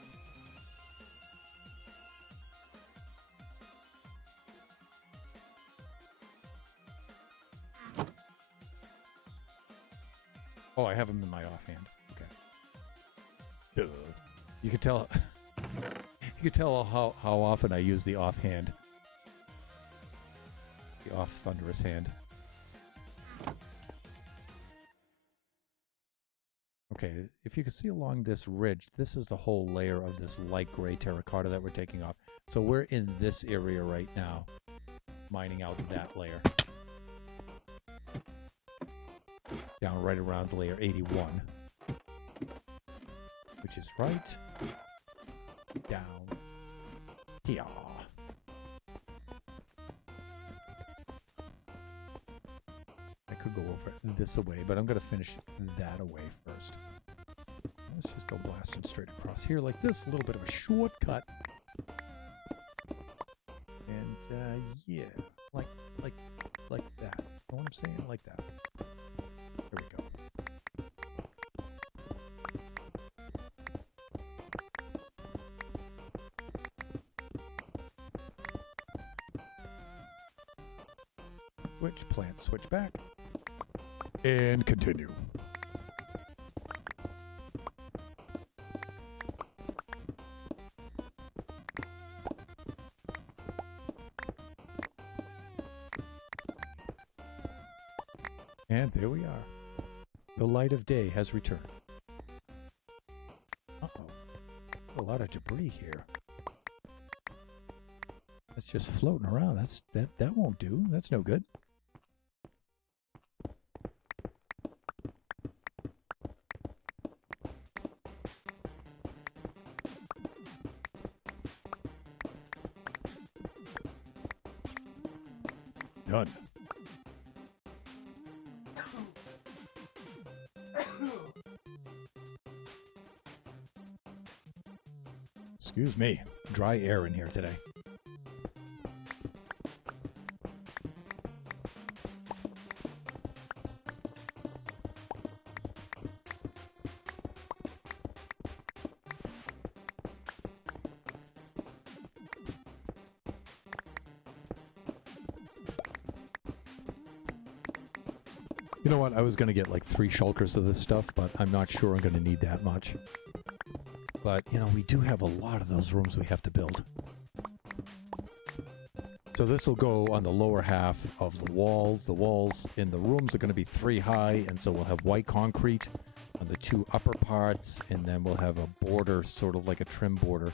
Oh, I have them in my offhand. Okay. Duh. You could tell. You could tell how often I use the offhand, the off thunderous hand. Okay, if you can see along this ridge, this is the whole layer of this light gray terracotta that we're taking off. So we're in this area right now, mining out that layer. Down right around layer 81. Which is right down here. I could go over this away, but I'm going to finish that away first. Let's just go blasting straight across here like this. A little bit of a shortcut. And, yeah, like that. You know what I'm saying? Like that. There we go. Switch, plant, switch back, and continue. And there we are. The light of day has returned. Uh-oh. A lot of debris here. It's just floating around. That won't do. That's no good. Done. Excuse me. Dry air in here today. You know what? I was going to get like 3 shulkers of this stuff, but I'm not sure I'm going to need that much. But, you know, we do have a lot of those rooms we have to build. So this will go on the lower half of the wall. The walls in the rooms are going to be 3 high, and so we'll have white concrete on the 2 upper parts, and then we'll have a border, sort of like a trim border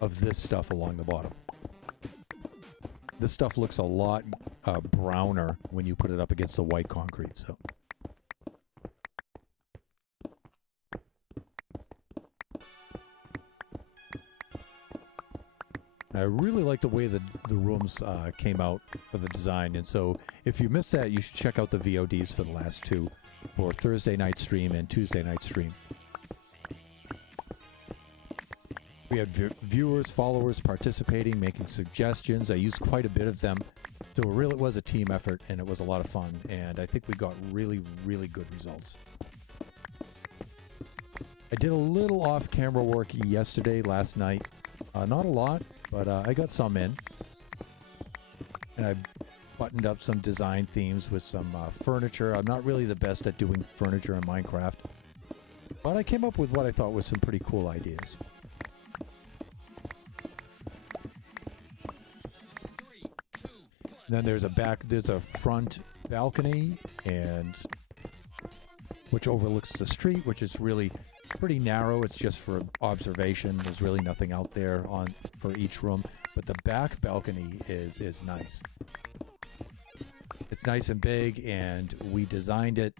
of this stuff along the bottom. This stuff looks a lot browner when you put it up against the white concrete, so. I really like the way the rooms came out for the design, and so if you missed that, you should check out the VODs for the last 2, for Thursday night stream and Tuesday night stream. We had viewers, followers participating, making suggestions. I used quite a bit of them So it really was a team effort, and it was a lot of fun, and I think we got really, really good results. I did a little off-camera work last night. Not a lot, but I got some in. And I buttoned up some design themes with some furniture. I'm not really the best at doing furniture in Minecraft, but I came up with what I thought was some pretty cool ideas. Then there's a front balcony, and which overlooks the street, which is really pretty narrow. It's just for observation. There's really nothing out there for each room, but the back balcony is nice. It's nice and big, and we designed it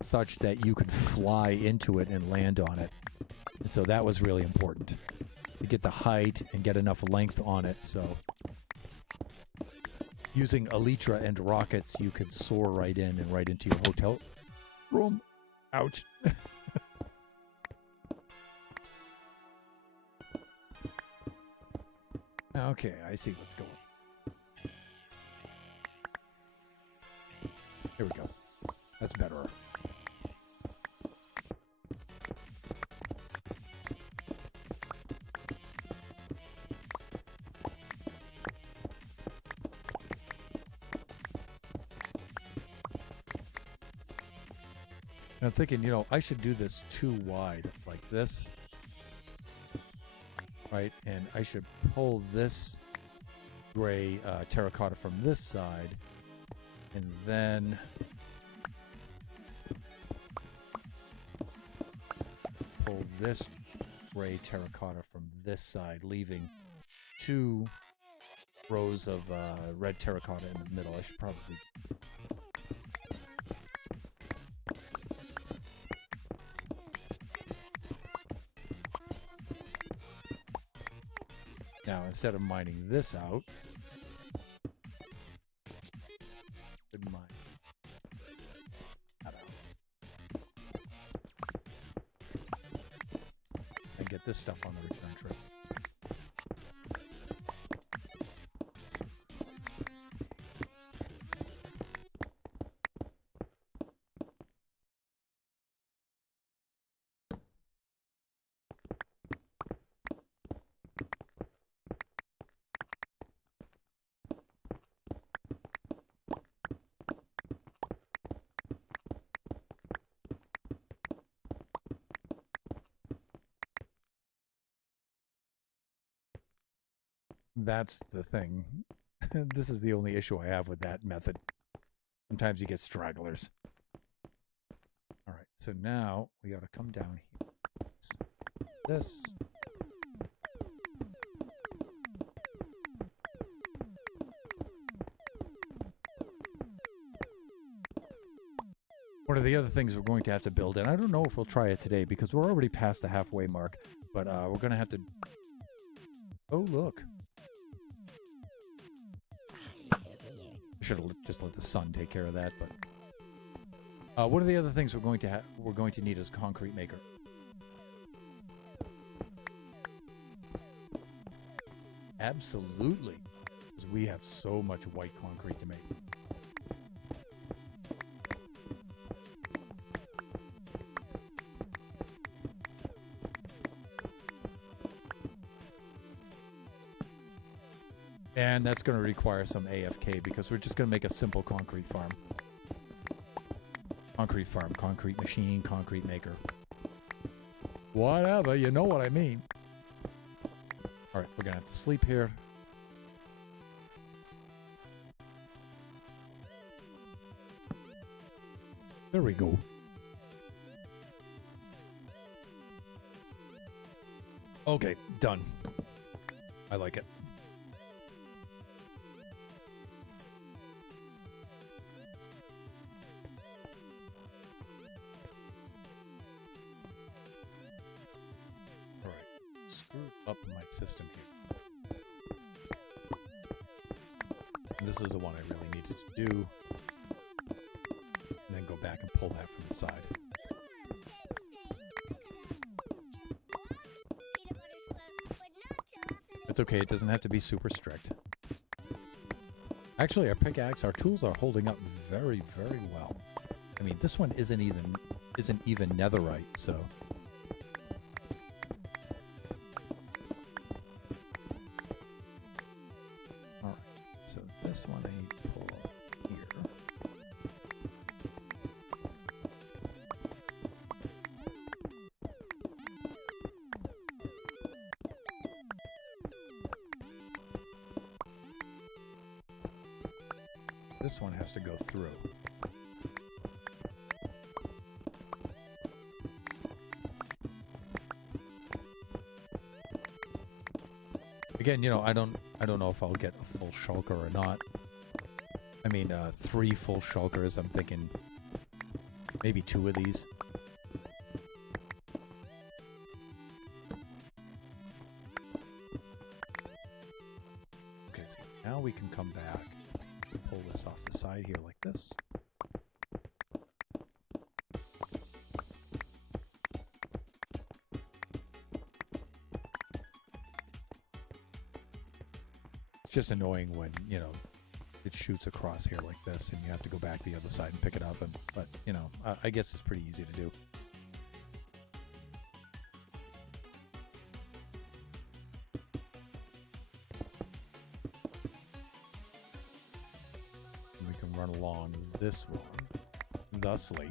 such that you could fly into it and land on it. And so that was really important to get the height and get enough length on it. So using elytra and rockets, you could soar right in and right into your hotel room. Ouch. Okay, I see what's going on. Here we go. That's better. And I'm thinking, I should do this too wide, like this. Right? And I should pull this gray terracotta from this side, and then pull this gray terracotta from this side, leaving 2 rows of red terracotta in the middle. I should probably... Now, instead of mining this out, mine that out. And get this stuff on the return trip. That's the thing. This is the only issue I have with that method. Sometimes you get stragglers. All right, so now we got to come down here. This. One of the other things we're going to have to build, and I don't know if we'll try it today because we're already past the halfway mark, but we're going to have to... Oh, look. I should have just let the sun take care of that, but one of the other things we're going to need is a concrete maker. Absolutely, because we have so much white concrete to make. And that's going to require some AFK because we're just going to make a simple concrete farm. Concrete farm, concrete machine, concrete maker. Whatever, you know what I mean. All right, we're going to have to sleep here. There we go. Okay, done. I like it. Up my system here. And this is the one I really needed to do. And then go back and pull that from the side. It's okay, it doesn't have to be super strict. Actually, our pickaxe, our tools are holding up very, very well. I mean, this one isn't even netherite, so. All right, so this one I need to pull up here. This one has to go through. Again, you know, I don't know if I'll get a full shulker or not. I mean, 3 full shulkers. I'm thinking maybe 2 of these. Okay, so now we can come back, pull this off the side here like this. It's just annoying when, you know, it shoots across here like this and you have to go back the other side and pick it up. But you know, I guess it's pretty easy to do. And we can run along this one, thusly.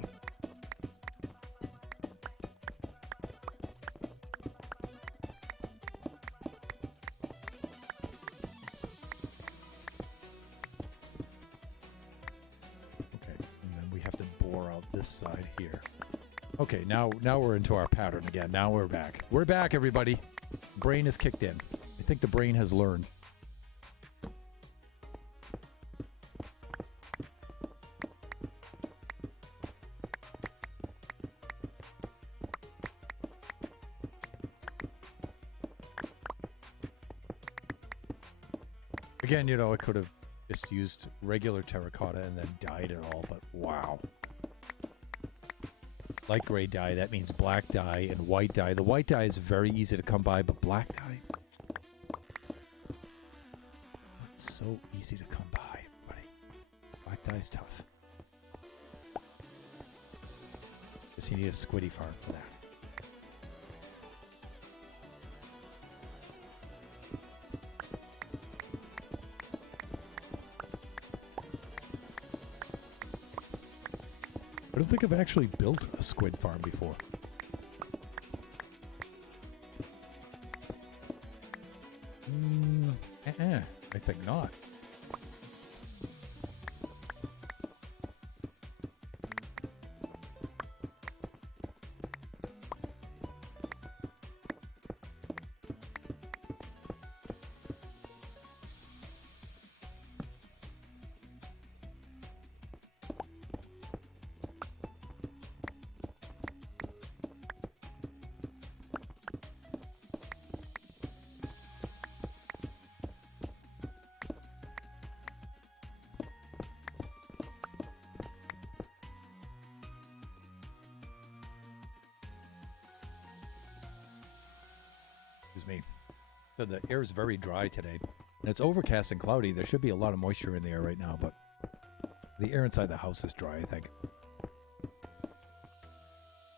This side here. Okay, now we're into our pattern again. Now we're back. We're back, everybody. Brain is kicked in. I think the brain has learned. Again, you know, I could have just used regular terracotta and then dyed it all, but wow. Light gray dye, that means black dye and white dye. The white dye is very easy to come by, but black dye, it's so easy to come by, buddy. Black dye is tough. Guess you need a squiddy farm for that. I don't think I've actually built a squid farm before. I think not. Me. So the air is very dry today, and it's overcast and cloudy. There should be a lot of moisture in the air right now, but the air inside the house is dry, I think.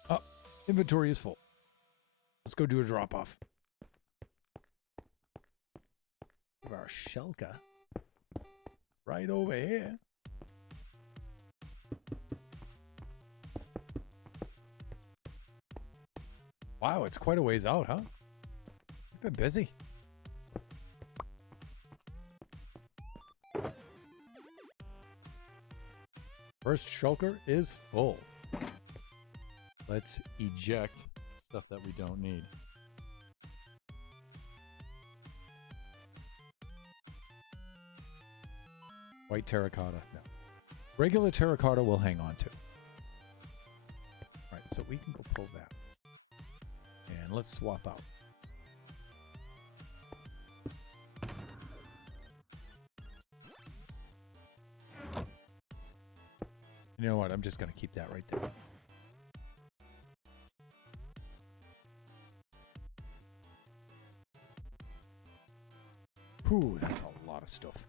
Oh, inventory is full. Let's go do a drop-off. Our shulker right over here. Wow, it's quite a ways out, huh? Been busy. First shulker is full. Let's eject stuff that we don't need. White terracotta. No. Regular terracotta we'll hang on to. All right, so we can go pull that. And let's swap out. You know what? I'm just going to keep that right there. Whew, that's a lot of stuff.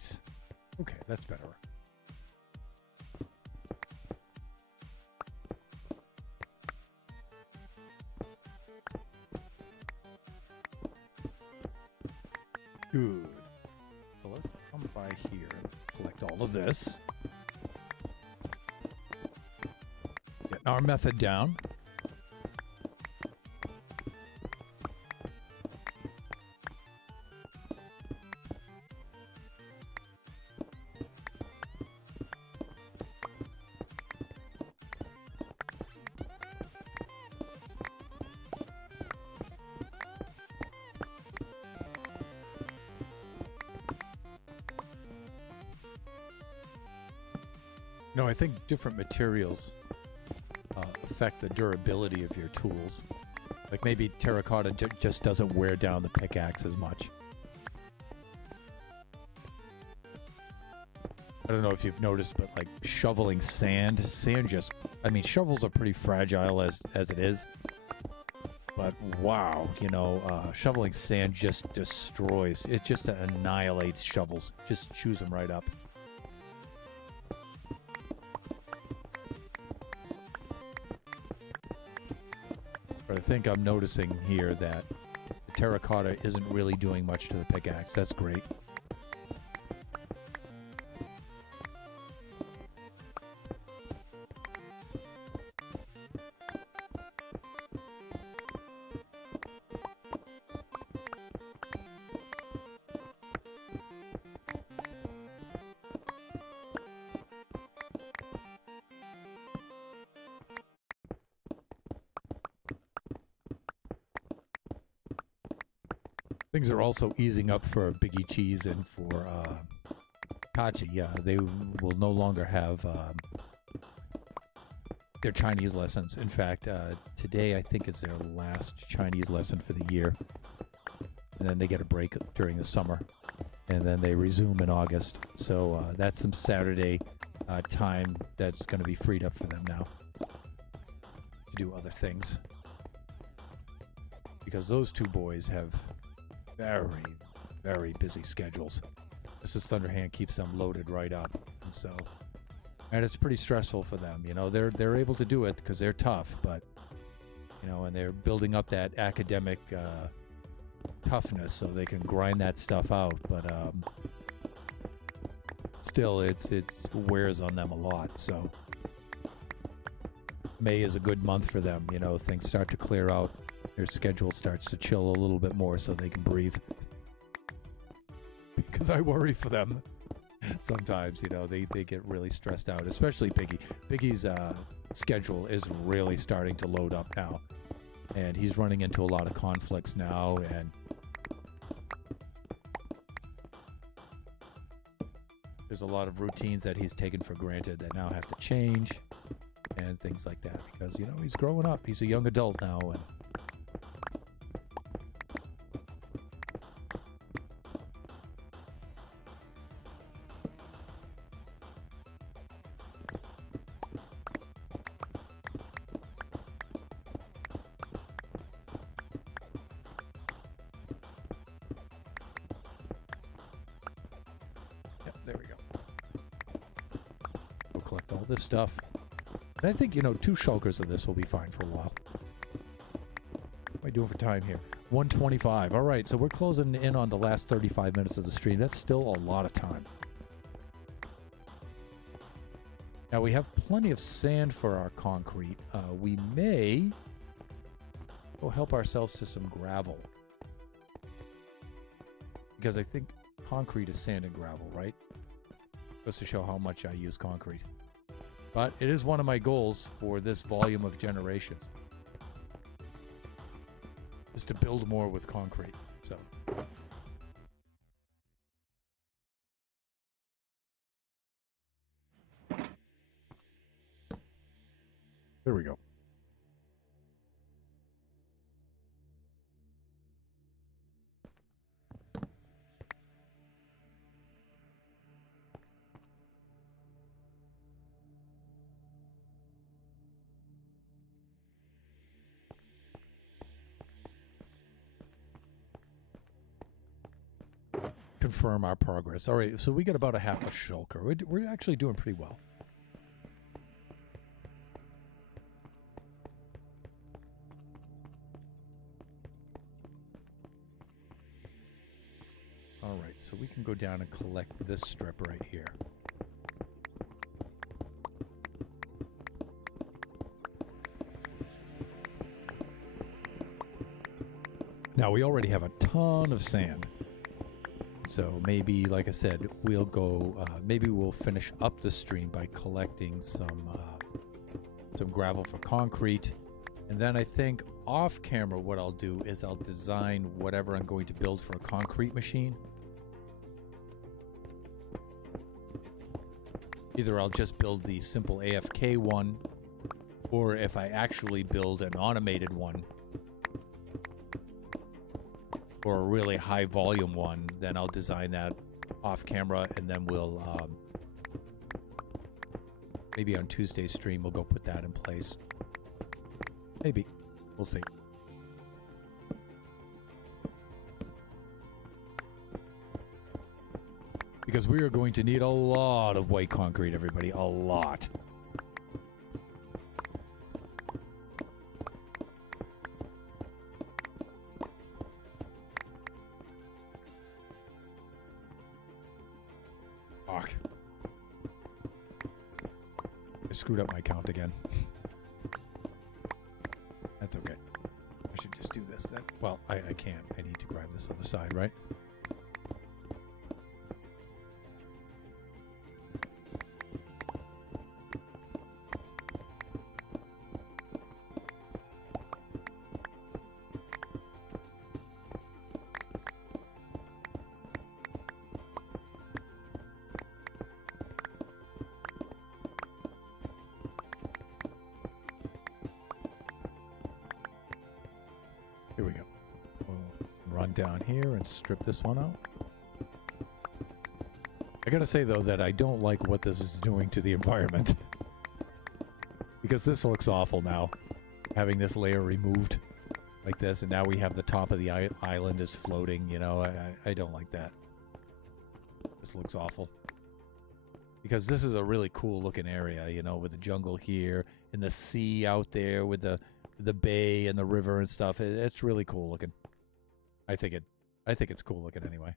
Nice. Okay, that's better. Good. So let's come by here and collect all of this. Getting our method down. No, I think different materials affect the durability of your tools. Like maybe terracotta just doesn't wear down the pickaxe as much. I don't know if you've noticed, but like shoveling sand just, I mean, shovels are pretty fragile as it is. But wow, you know, shoveling sand just destroys. It just annihilates shovels. Just chews them right up. But I think I'm noticing here that the terracotta isn't really doing much to the pickaxe. That's great. Things are also easing up for Biggie Cheese and for Kachi. Yeah, they will no longer have their Chinese lessons. In fact, today I think is their last Chinese lesson for the year. And then they get a break during the summer. And then they resume in August. So that's some Saturday time that's going to be freed up for them now to do other things. Because those two boys have very, very busy schedules. Mrs. Thunderhand keeps them loaded right up, and it's pretty stressful for them. You know, they're able to do it because they're tough, but you know, and they're building up that academic toughness so they can grind that stuff out. But still, it wears on them a lot. So May is a good month for them. You know, things start to clear out. Their schedule starts to chill a little bit more so they can breathe. Because I worry for them. Sometimes, you know, they get really stressed out, especially Biggie. Biggie's schedule is really starting to load up now. And he's running into a lot of conflicts now, and there's a lot of routines that he's taken for granted that now have to change and things like that. Because, you know, he's growing up. He's a young adult now, and this stuff. And I think, you know, 2 shulkers of this will be fine for a while. What am I doing for time here? 1:25. All right, so we're closing in on the last 35 minutes of the stream. That's still a lot of time. Now, we have plenty of sand for our concrete. We may go help ourselves to some gravel. Because I think concrete is sand and gravel, right? Just to show how much I use concrete. But it is one of my goals for this volume of generations, is to build more with concrete. So there we go. confirm our progress. All right, so we got about a half a shulker. We're actually doing pretty well. All right, so we can go down and collect this strip right here. Now, we already have a ton of sand. So maybe, like I said, we'll go, maybe we'll finish up the stream by collecting some gravel for concrete. And then I think off camera, what I'll do is I'll design whatever I'm going to build for a concrete machine. Either I'll just build the simple AFK one, or if I actually build an automated one, or a really high volume one, then I'll design that off camera, and then we'll maybe on Tuesday's stream we'll go put that in place. Maybe. We'll see. Because we are going to need a lot of white concrete, everybody. A lot. Fuck. I screwed up my count again. That's okay. I should just do this then. Well, I can't. I need to grab this other side, right? Here we go. We'll run down here and strip this one out. I gotta say, though, that I don't like what this is doing to the environment. Because this looks awful now. Having this layer removed like this, and now we have the top of the island is floating, you know. I don't like that. This looks awful. Because this is a really cool looking area, you know, with the jungle here and the sea out there with the bay and the river and stuff. It's really cool looking. I think it's cool looking anyway.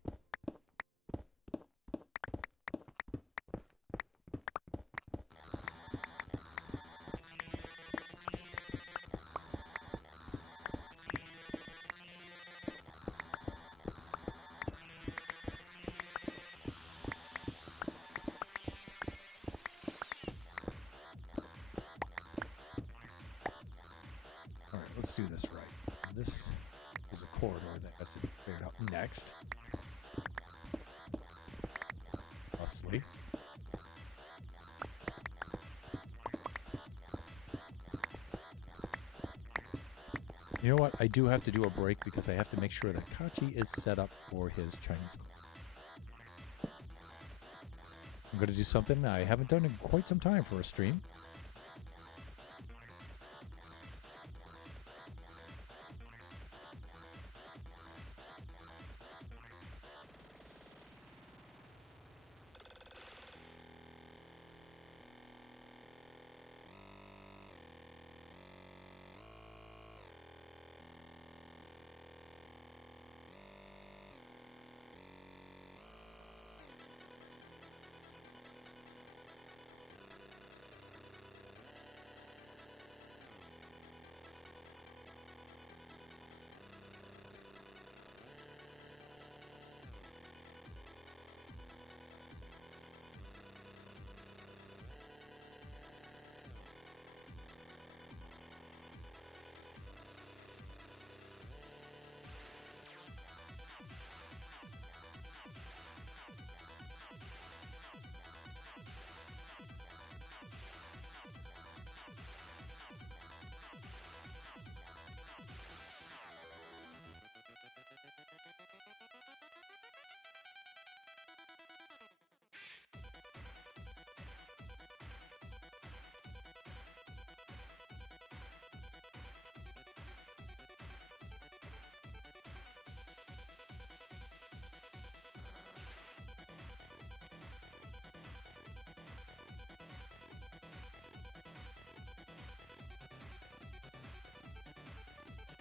Let's do this right. This is a corridor that has to be cleared out next. Thusly. You know what? I do have to do a break because I have to make sure that Kachi is set up for his Chinese class. I'm going to do something I haven't done in quite some time for a stream.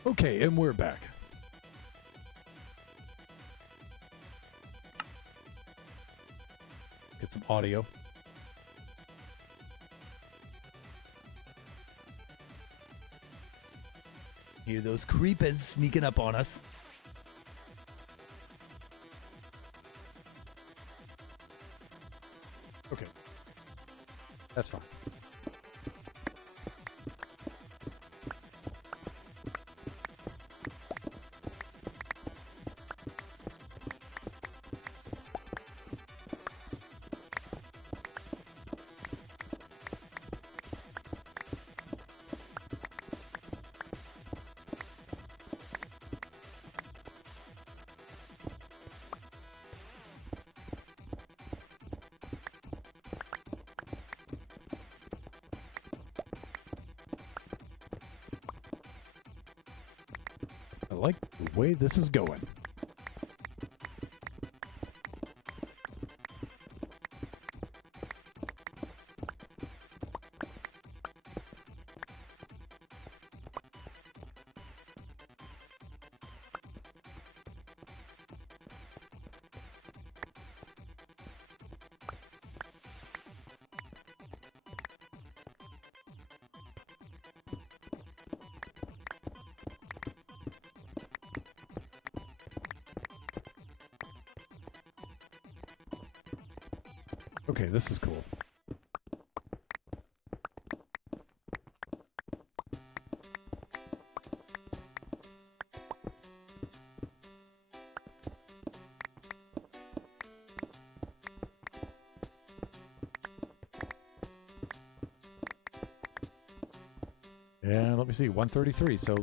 Okay, and we're back. Let's get some audio. Hear those creepers sneaking up on us. Okay. That's fine. I like the way this is going. Okay, this is cool. And let me see, 1:33. So,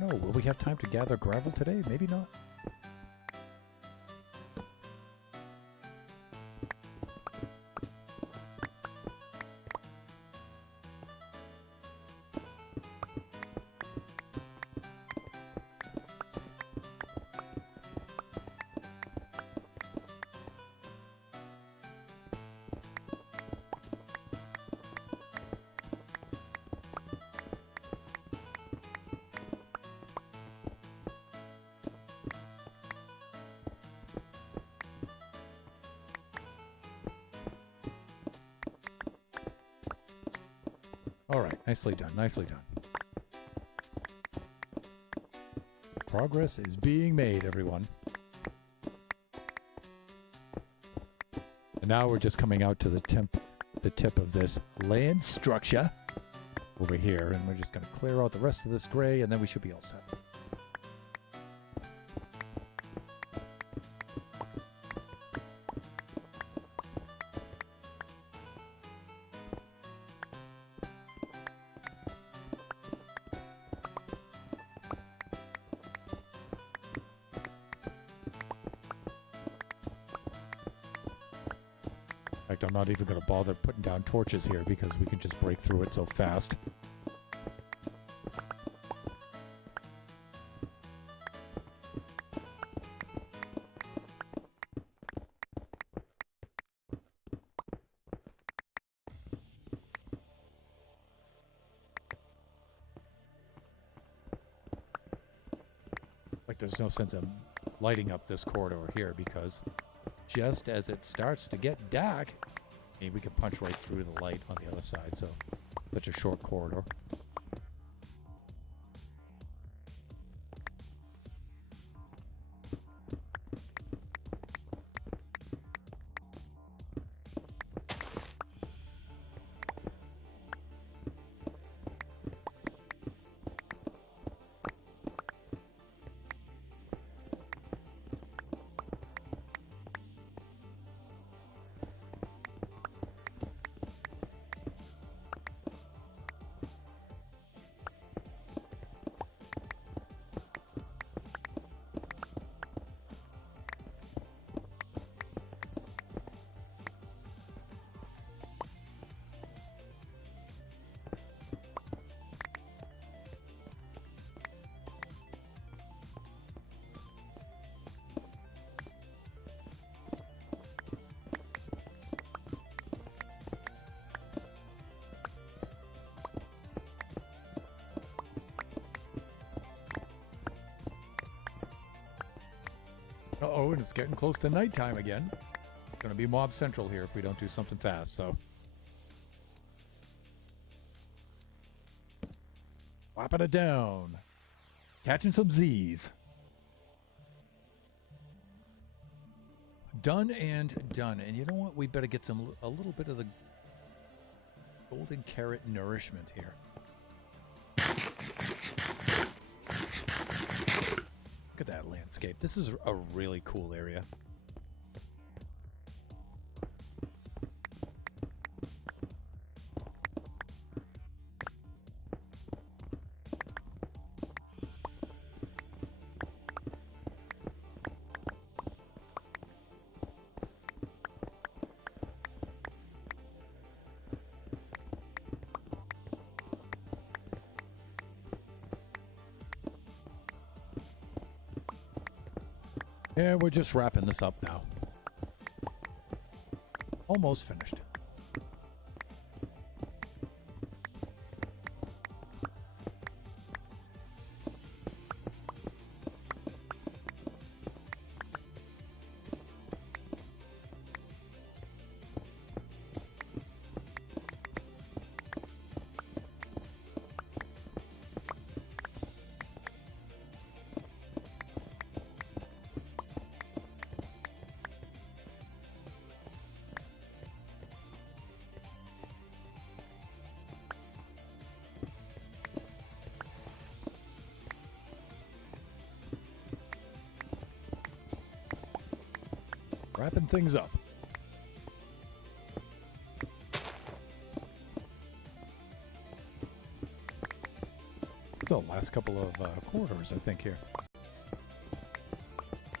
no, will we have time to gather gravel today? Maybe not. All right, nicely done, nicely done. Progress is being made, everyone. And now we're just coming out to the tip of this land structure over here, and we're just going to clear out the rest of this gray, and then we should be all set. In fact, I'm not even going to bother putting down torches here because we can just break through it so fast. Like, there's no sense of lighting up this corridor here because just as it starts to get dark, we can punch right through the light on the other side, so such a short corridor. Uh-oh, and it's getting close to nighttime again. It's going to be mob central here if we don't do something fast, so. Whopping it down. Catching some Z's. Done and done. And you know what? We better get a little bit of the golden carrot nourishment here. Look at that landscape. This is a really cool area. Yeah, we're just wrapping this up now. Almost finished. Wrapping things up. So, last couple of corridors, I think, here.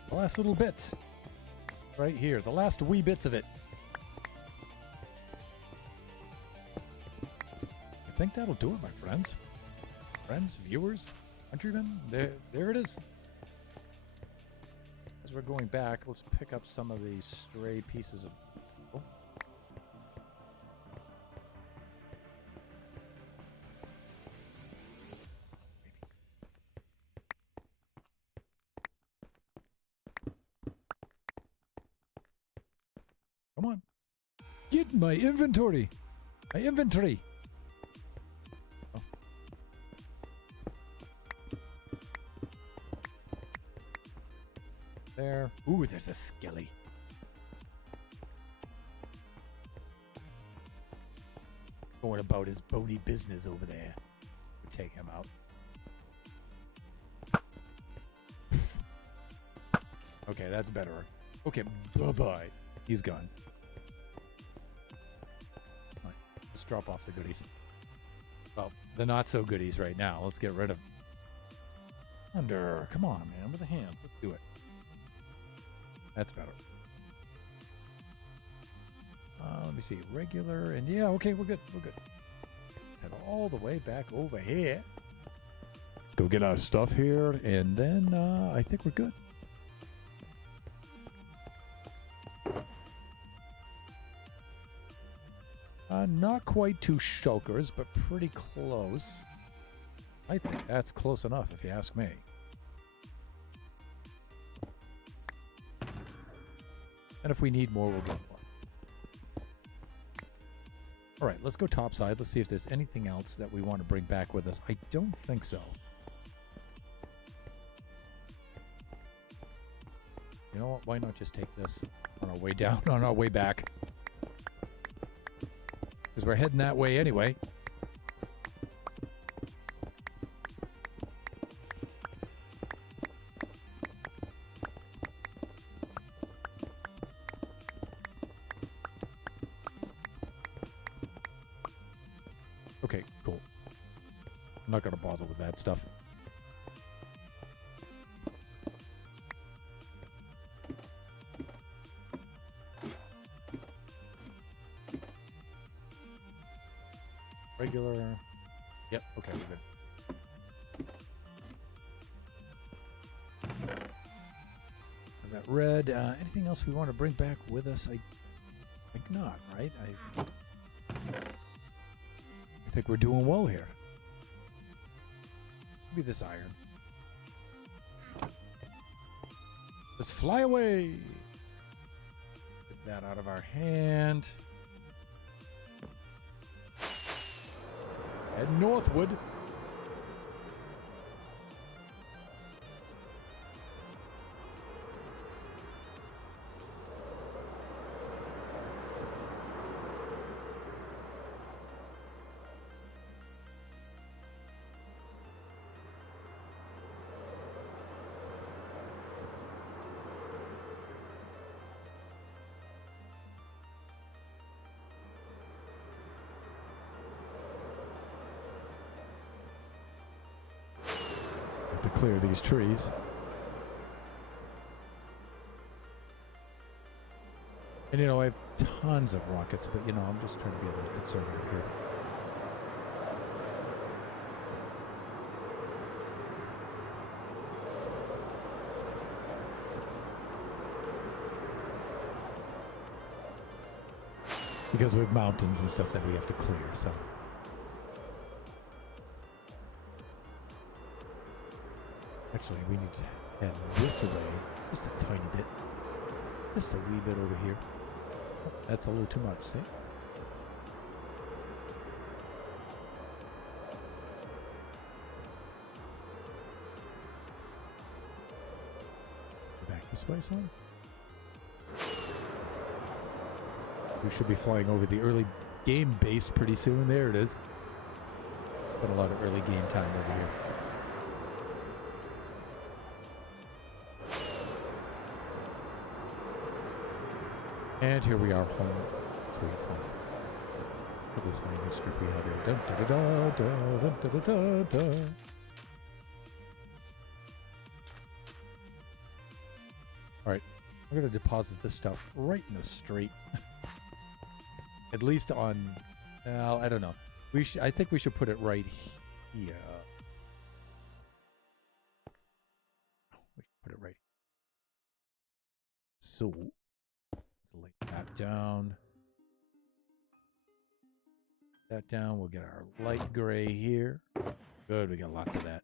The last little bits. Right here. The last wee bits of it. I think that'll do it, my friends. Friends, viewers, countrymen. There it is. We're going back. Let's pick up some of these stray pieces of. Oh. Come on. Get my inventory. My inventory. Oh. There. Ooh, there's a skelly. Going about his bony business over there. We'll take him out. Okay, that's better. Okay, bye-bye. He's gone. Right, let's drop off the goodies. Well, the not-so-goodies right now. Let's get rid of... Thunder. Come on, man. With the hands. Let's do it. That's better. Let me see. Regular and yeah, okay, we're good. We're good. Head all the way back over here. Go get our stuff here, and then I think we're good. Not quite two shulkers, but pretty close. I think that's close enough, if you ask me. And if we need more, we'll get more. All right, let's go topside. Let's see if there's anything else that we want to bring back with us. I don't think so. You know what? Why not just take this on our way down, on our way back? Because we're heading that way anyway. Okay, cool. I'm not going to bother with that stuff. Regular. Yep, okay, we're good. I got red. Anything else we want to bring back with us? I think not, right? I think we're doing well here. Maybe this iron. Let's fly away. Get that out of our hand. Head northward. To clear these trees. And you know, I have tons of rockets, but you know, I'm just trying to be a little conservative here. Because we have mountains and stuff that we have to clear, so. Actually, we need to head this way just a tiny bit. Just a wee bit over here. Oh, that's a little too much, see? Back this way, son. We should be flying over the early game base pretty soon. There it is. Got a lot of early game time over here. And here we are home. Sweet home. Look at this landing strip we have here. Dun, da, da, da, dun, da, da, da, da. Alright, I'm going to deposit this stuff right in the straight. At least on, well, I don't know. I think we should put it right here. We should put it right here. So. Lay that down. That down. We'll get our light gray here. Good, we got lots of that.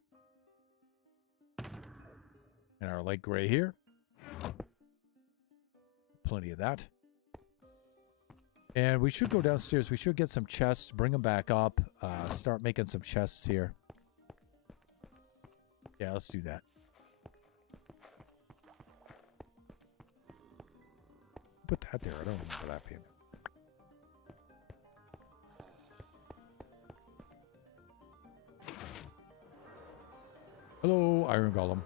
And our light gray here. Plenty of that. And we should go downstairs. We should get some chests, bring them back up, start making some chests here. Yeah, let's do that. Put that there. I don't remember that being. Hello, Iron Golem.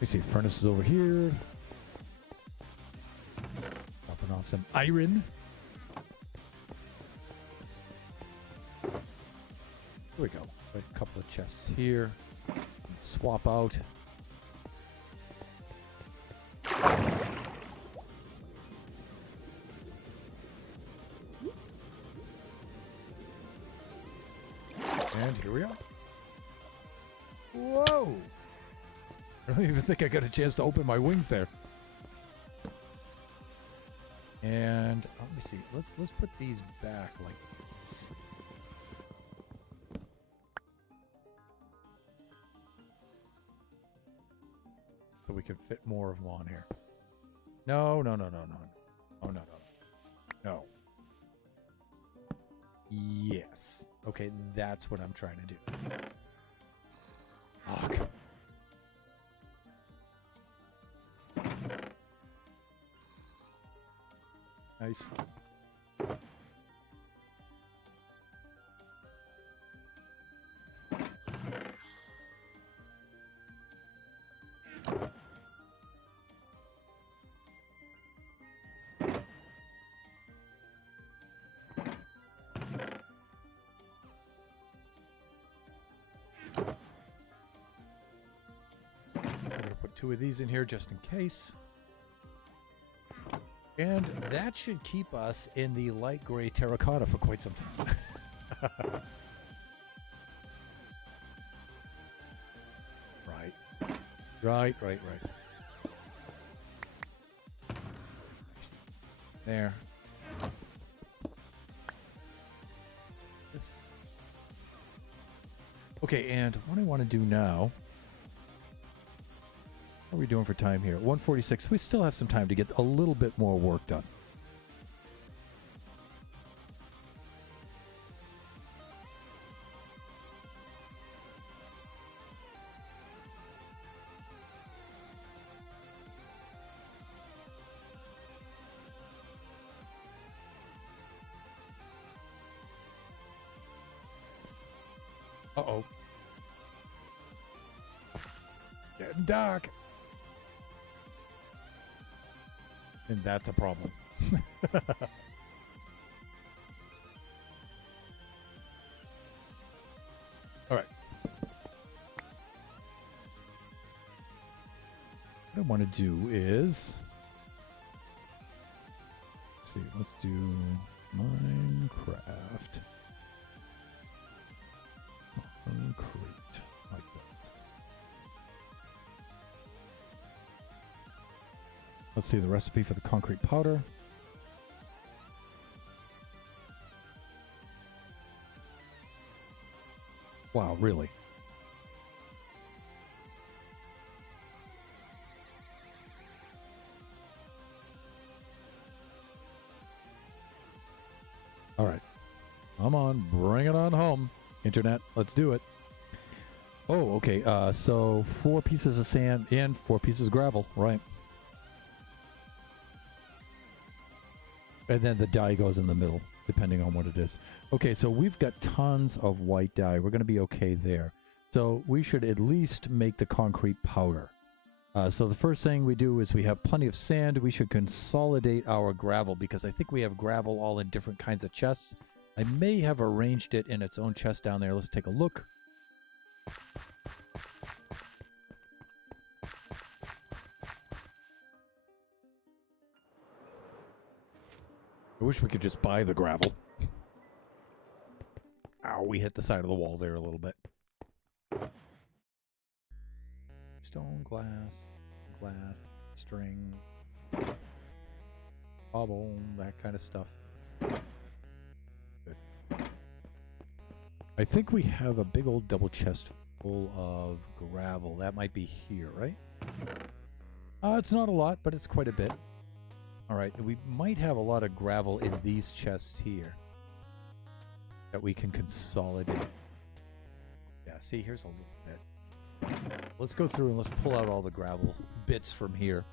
We see furnaces over here. Dropping off some iron. Here we go. Put a couple of chests here. Swap out. And here we are. Whoa! I don't even think I got a chance to open my wings there. And let me see. Let's put these back like this. So we can fit more of them on here. No. Oh, no. No. Yes. Okay, that's what I'm trying to do. Fuck. Nice. Two of these in here just in case. And that should keep us in the light gray terracotta for quite some time. Right. There. Okay, and what I want to do now... What are we doing for time here? 1:46. We still have some time to get a little bit more work done. Uh-oh. Getting dark. And that's a problem. All right. What I want to do is... Let's see, let's do Minecraft. Concrete, like that. Let's see the recipe for the concrete powder. Wow, really? All right. Come on, bring it on home. Internet, let's do it. Oh, okay. So 4 pieces of sand and 4 pieces of gravel, right? And then the dye goes in the middle, depending on what it is. Okay, so we've got tons of white dye. We're going to be okay there. So we should at least make the concrete powder. So the first thing we do is we have plenty of sand. We should consolidate our gravel because I think we have gravel all in different kinds of chests. I may have arranged it in its own chest down there. Let's take a look. I wish we could just buy the gravel. Ow, we hit the side of the walls there a little bit. Stone, glass, string, cobble, that kind of stuff. Good. I think we have a big old double chest full of gravel. That might be here, right? It's not a lot, but it's quite a bit. All right, we might have a lot of gravel in these chests here that we can consolidate. Yeah, see, here's a little bit. Let's go through and let's pull out all the gravel bits from here.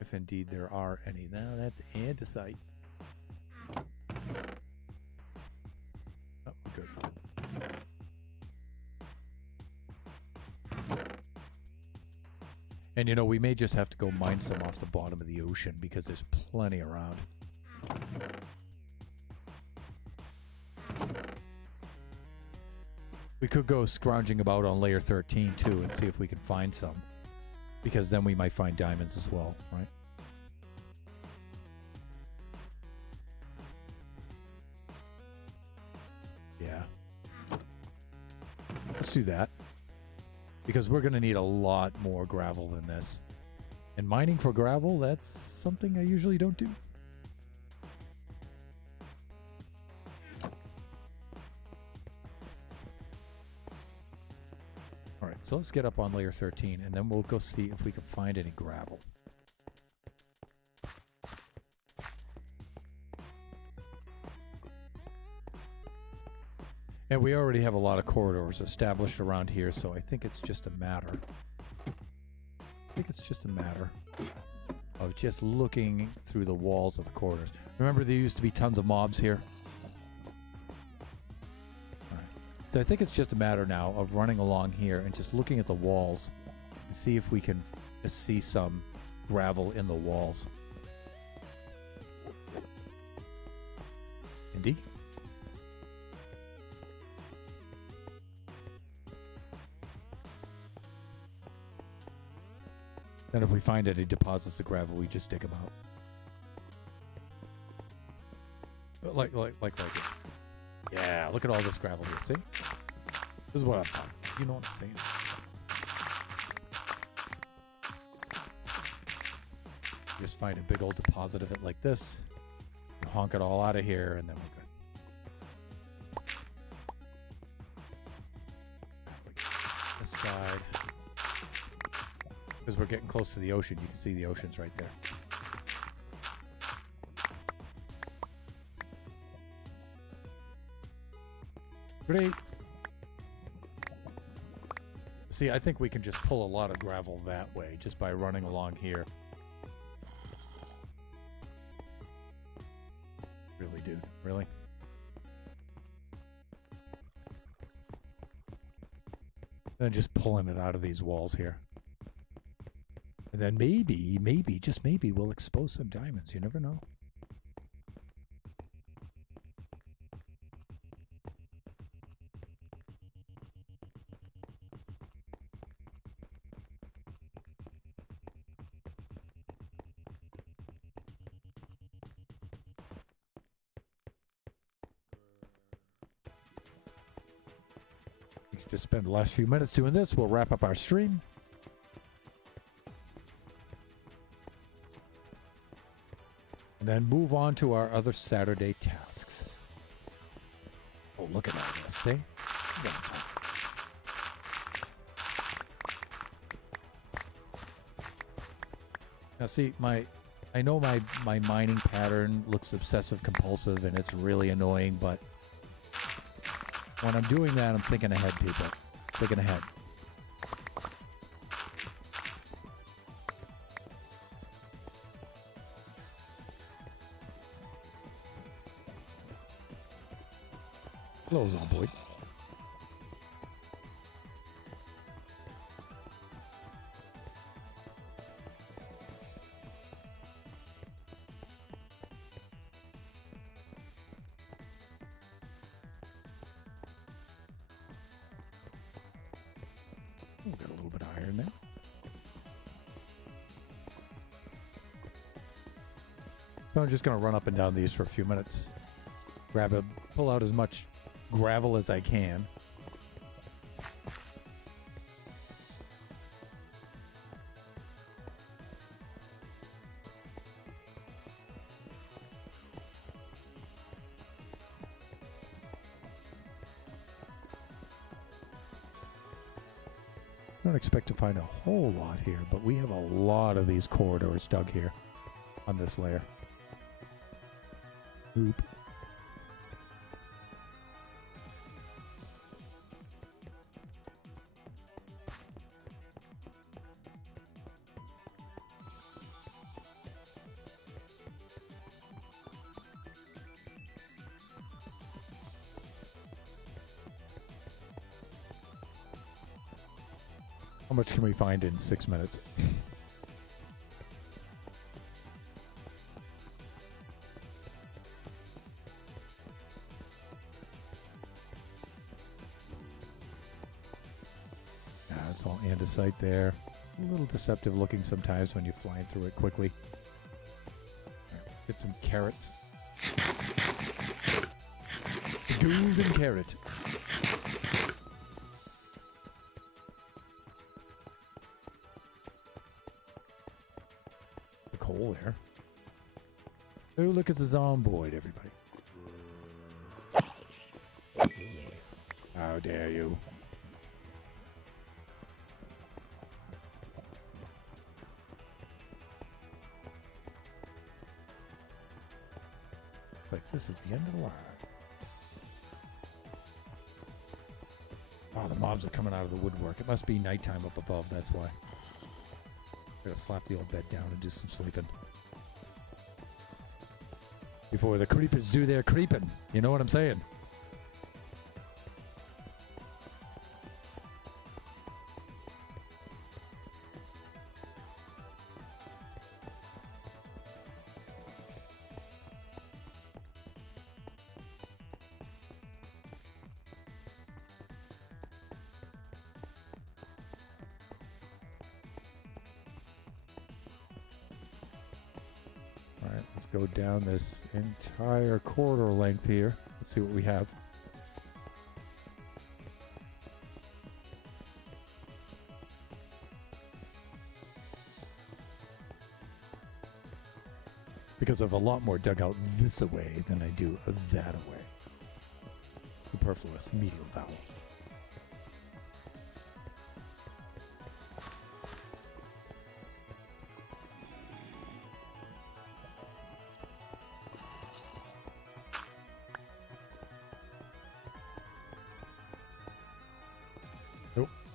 If indeed there are any. Now that's andesite. Oh, good. And you know, we may just have to go mine some off the bottom of the ocean because there's plenty around. We could go scrounging about on layer 13 too and see if we can find some. Because then we might find diamonds as well, right? Yeah. Let's do that. Because we're going to need a lot more gravel than this. And mining for gravel, that's something I usually don't do. Alright, so let's get up on layer 13 and then we'll go see if we can find any gravel. And we already have a lot of corridors established around here, so I think it's just a matter. Of just looking through the walls of the corridors. Remember, there used to be tons of mobs here? Alright. So I think it's just a matter now of running along here and just looking at the walls and see if we can see some gravel in the walls. Indeed. Then if we find any deposits of gravel, we just dig them out. Like right here. Yeah, look at all this gravel here, see? This is what I'm talking about. You know what I'm saying? Just find a big old deposit of it like this. And honk it all out of here, and then we're good. side. Because we're getting close to the ocean. You can see the ocean's right there. Great. See, I think we can just pull a lot of gravel that way just by running along here. Really, dude? Really? Then just pulling it out of these walls here. And then maybe, just maybe, we'll expose some diamonds. You never know. We can just spend the last few minutes doing this. We'll wrap up our stream. And then move on to our other Saturday tasks. Oh, look at all this, see? Now see, I know my mining pattern looks obsessive compulsive and it's really annoying, but when I'm doing that, I'm thinking ahead, people. Thinking ahead. Hello, Zomboid. We've got a little bit of iron there. So I'm just going to run up and down these for a few minutes. Pull out as much gravel as I can. I don't expect to find a whole lot here, but we have a lot of these corridors dug here on this layer. Oop. How much can we find in 6 minutes? It's all andesite there. A little deceptive looking sometimes when you're flying through it quickly. Get some carrots. Golden carrot. Coal there. Oh, look at the zomboid, everybody. How dare you? It's like, this is the end of the line. Oh, the mobs are coming out of the woodwork. It must be nighttime up above, that's why. Gotta slap the old bed down and do some sleeping. Before the creepers do their creeping. You know what I'm saying? Go down this entire corridor length here. Let's see what we have. Because I've a lot more dug out this away than I do that away. Superfluous medial vowel.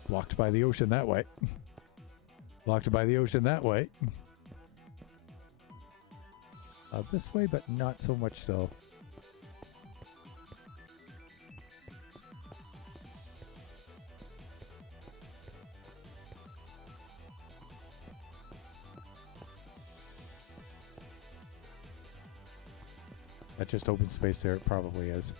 Blocked by the ocean that way. Blocked by the ocean that way. This way, but not so much so. That just open space there, it probably is.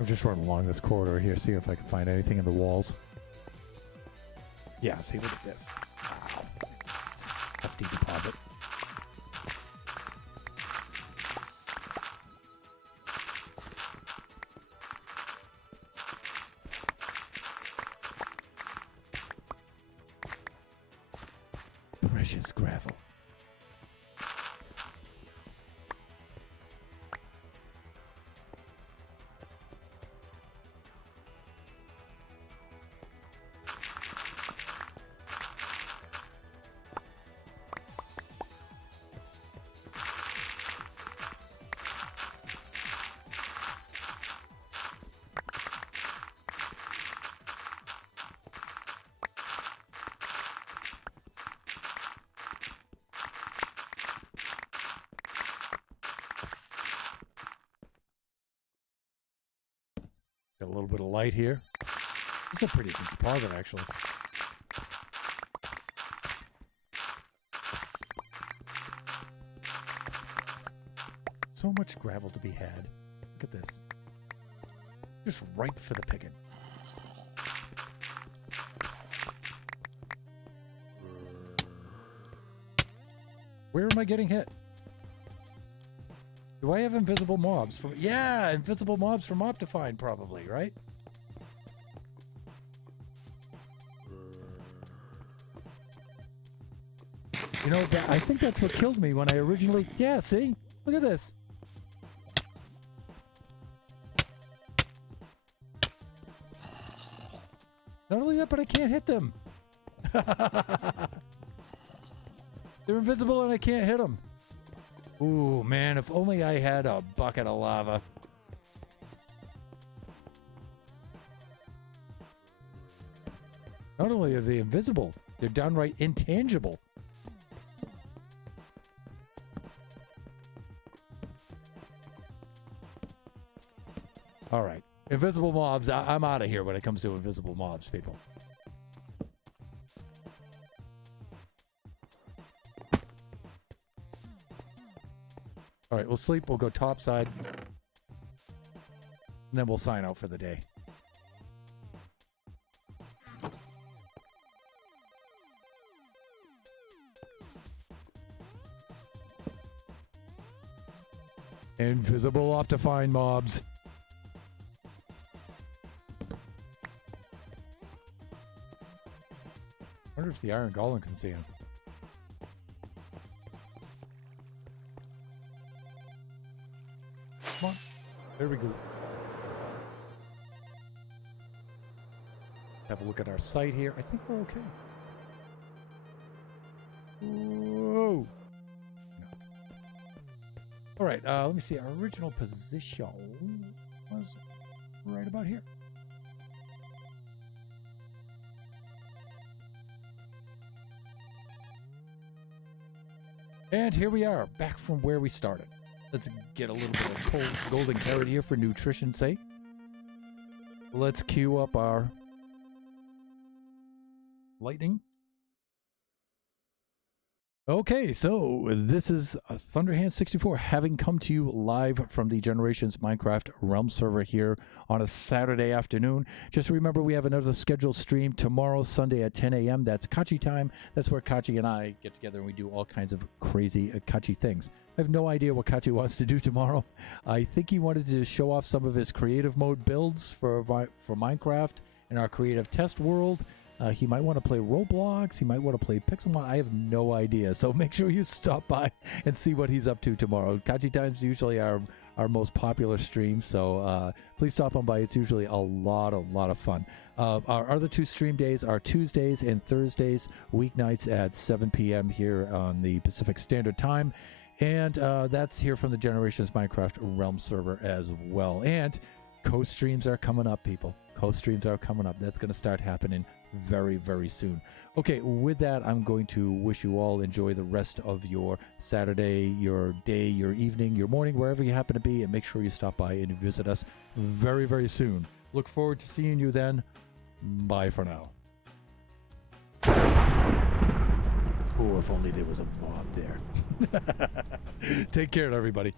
I'm just running along this corridor here, see if I can find anything in the walls. Yeah, see, look at this. Wow. Hefty deposit. Precious gravel. Got a little bit of light here. This is a pretty good deposit, actually. So much gravel to be had. Look at this. Just ripe for the picking. Where am I getting hit? Do I have invisible mobs from... Yeah, invisible mobs from Optifine, probably, right? You know, I think that's what killed me when I originally... Yeah, see? Look at this. Not only that, but I can't hit them. They're invisible and I can't hit them. Ooh, man, if only I had a bucket of lava. Not only are they invisible, they're downright intangible. All right. Invisible mobs, I'm out of here when it comes to invisible mobs, people. All right, we'll sleep. We'll go topside. And then we'll sign out for the day. Invisible Optifine mobs. I wonder if the Iron Golem can see him. Come on. There we go. Have a look at our site here. I think we're okay. Whoa. No. All right. Let me see. Our original position was right about here. And here we are, back from where we started. Let's get a little bit of cold golden carrot here for nutrition's sake. Let's queue up our lightning. Okay, so this is Thunderhand 64 having come to you live from the Generations Minecraft Realm server here on a Saturday afternoon. Just remember, we have another scheduled stream tomorrow, Sunday at 10 a.m. That's Kachi time. That's where Kachi and I get together and we do all kinds of crazy Kachi things. I have no idea what Kachi wants to do tomorrow. I think he wanted to show off some of his creative mode builds for Minecraft in our creative test world. He might want to play Roblox. He might want to play Pixelmon. I have no idea. So make sure you stop by and see what he's up to tomorrow. Kachi Time's usually our most popular stream. So please stop on by. It's usually a lot of fun. Our other two stream days are Tuesdays and Thursdays, weeknights at 7 p.m. here on the Pacific Standard Time. And that's here from the Generations Minecraft Realm server as well. And co-streams are coming up, people. Co-streams are coming up. That's going to start happening very, very soon. Okay, with that, I'm going to wish you all enjoy the rest of your Saturday, your day, your evening, your morning, wherever you happen to be, and make sure you stop by and visit us very, very soon. Look forward to seeing you then. Bye for now. Oh, if only there was a mob there. Take care, everybody.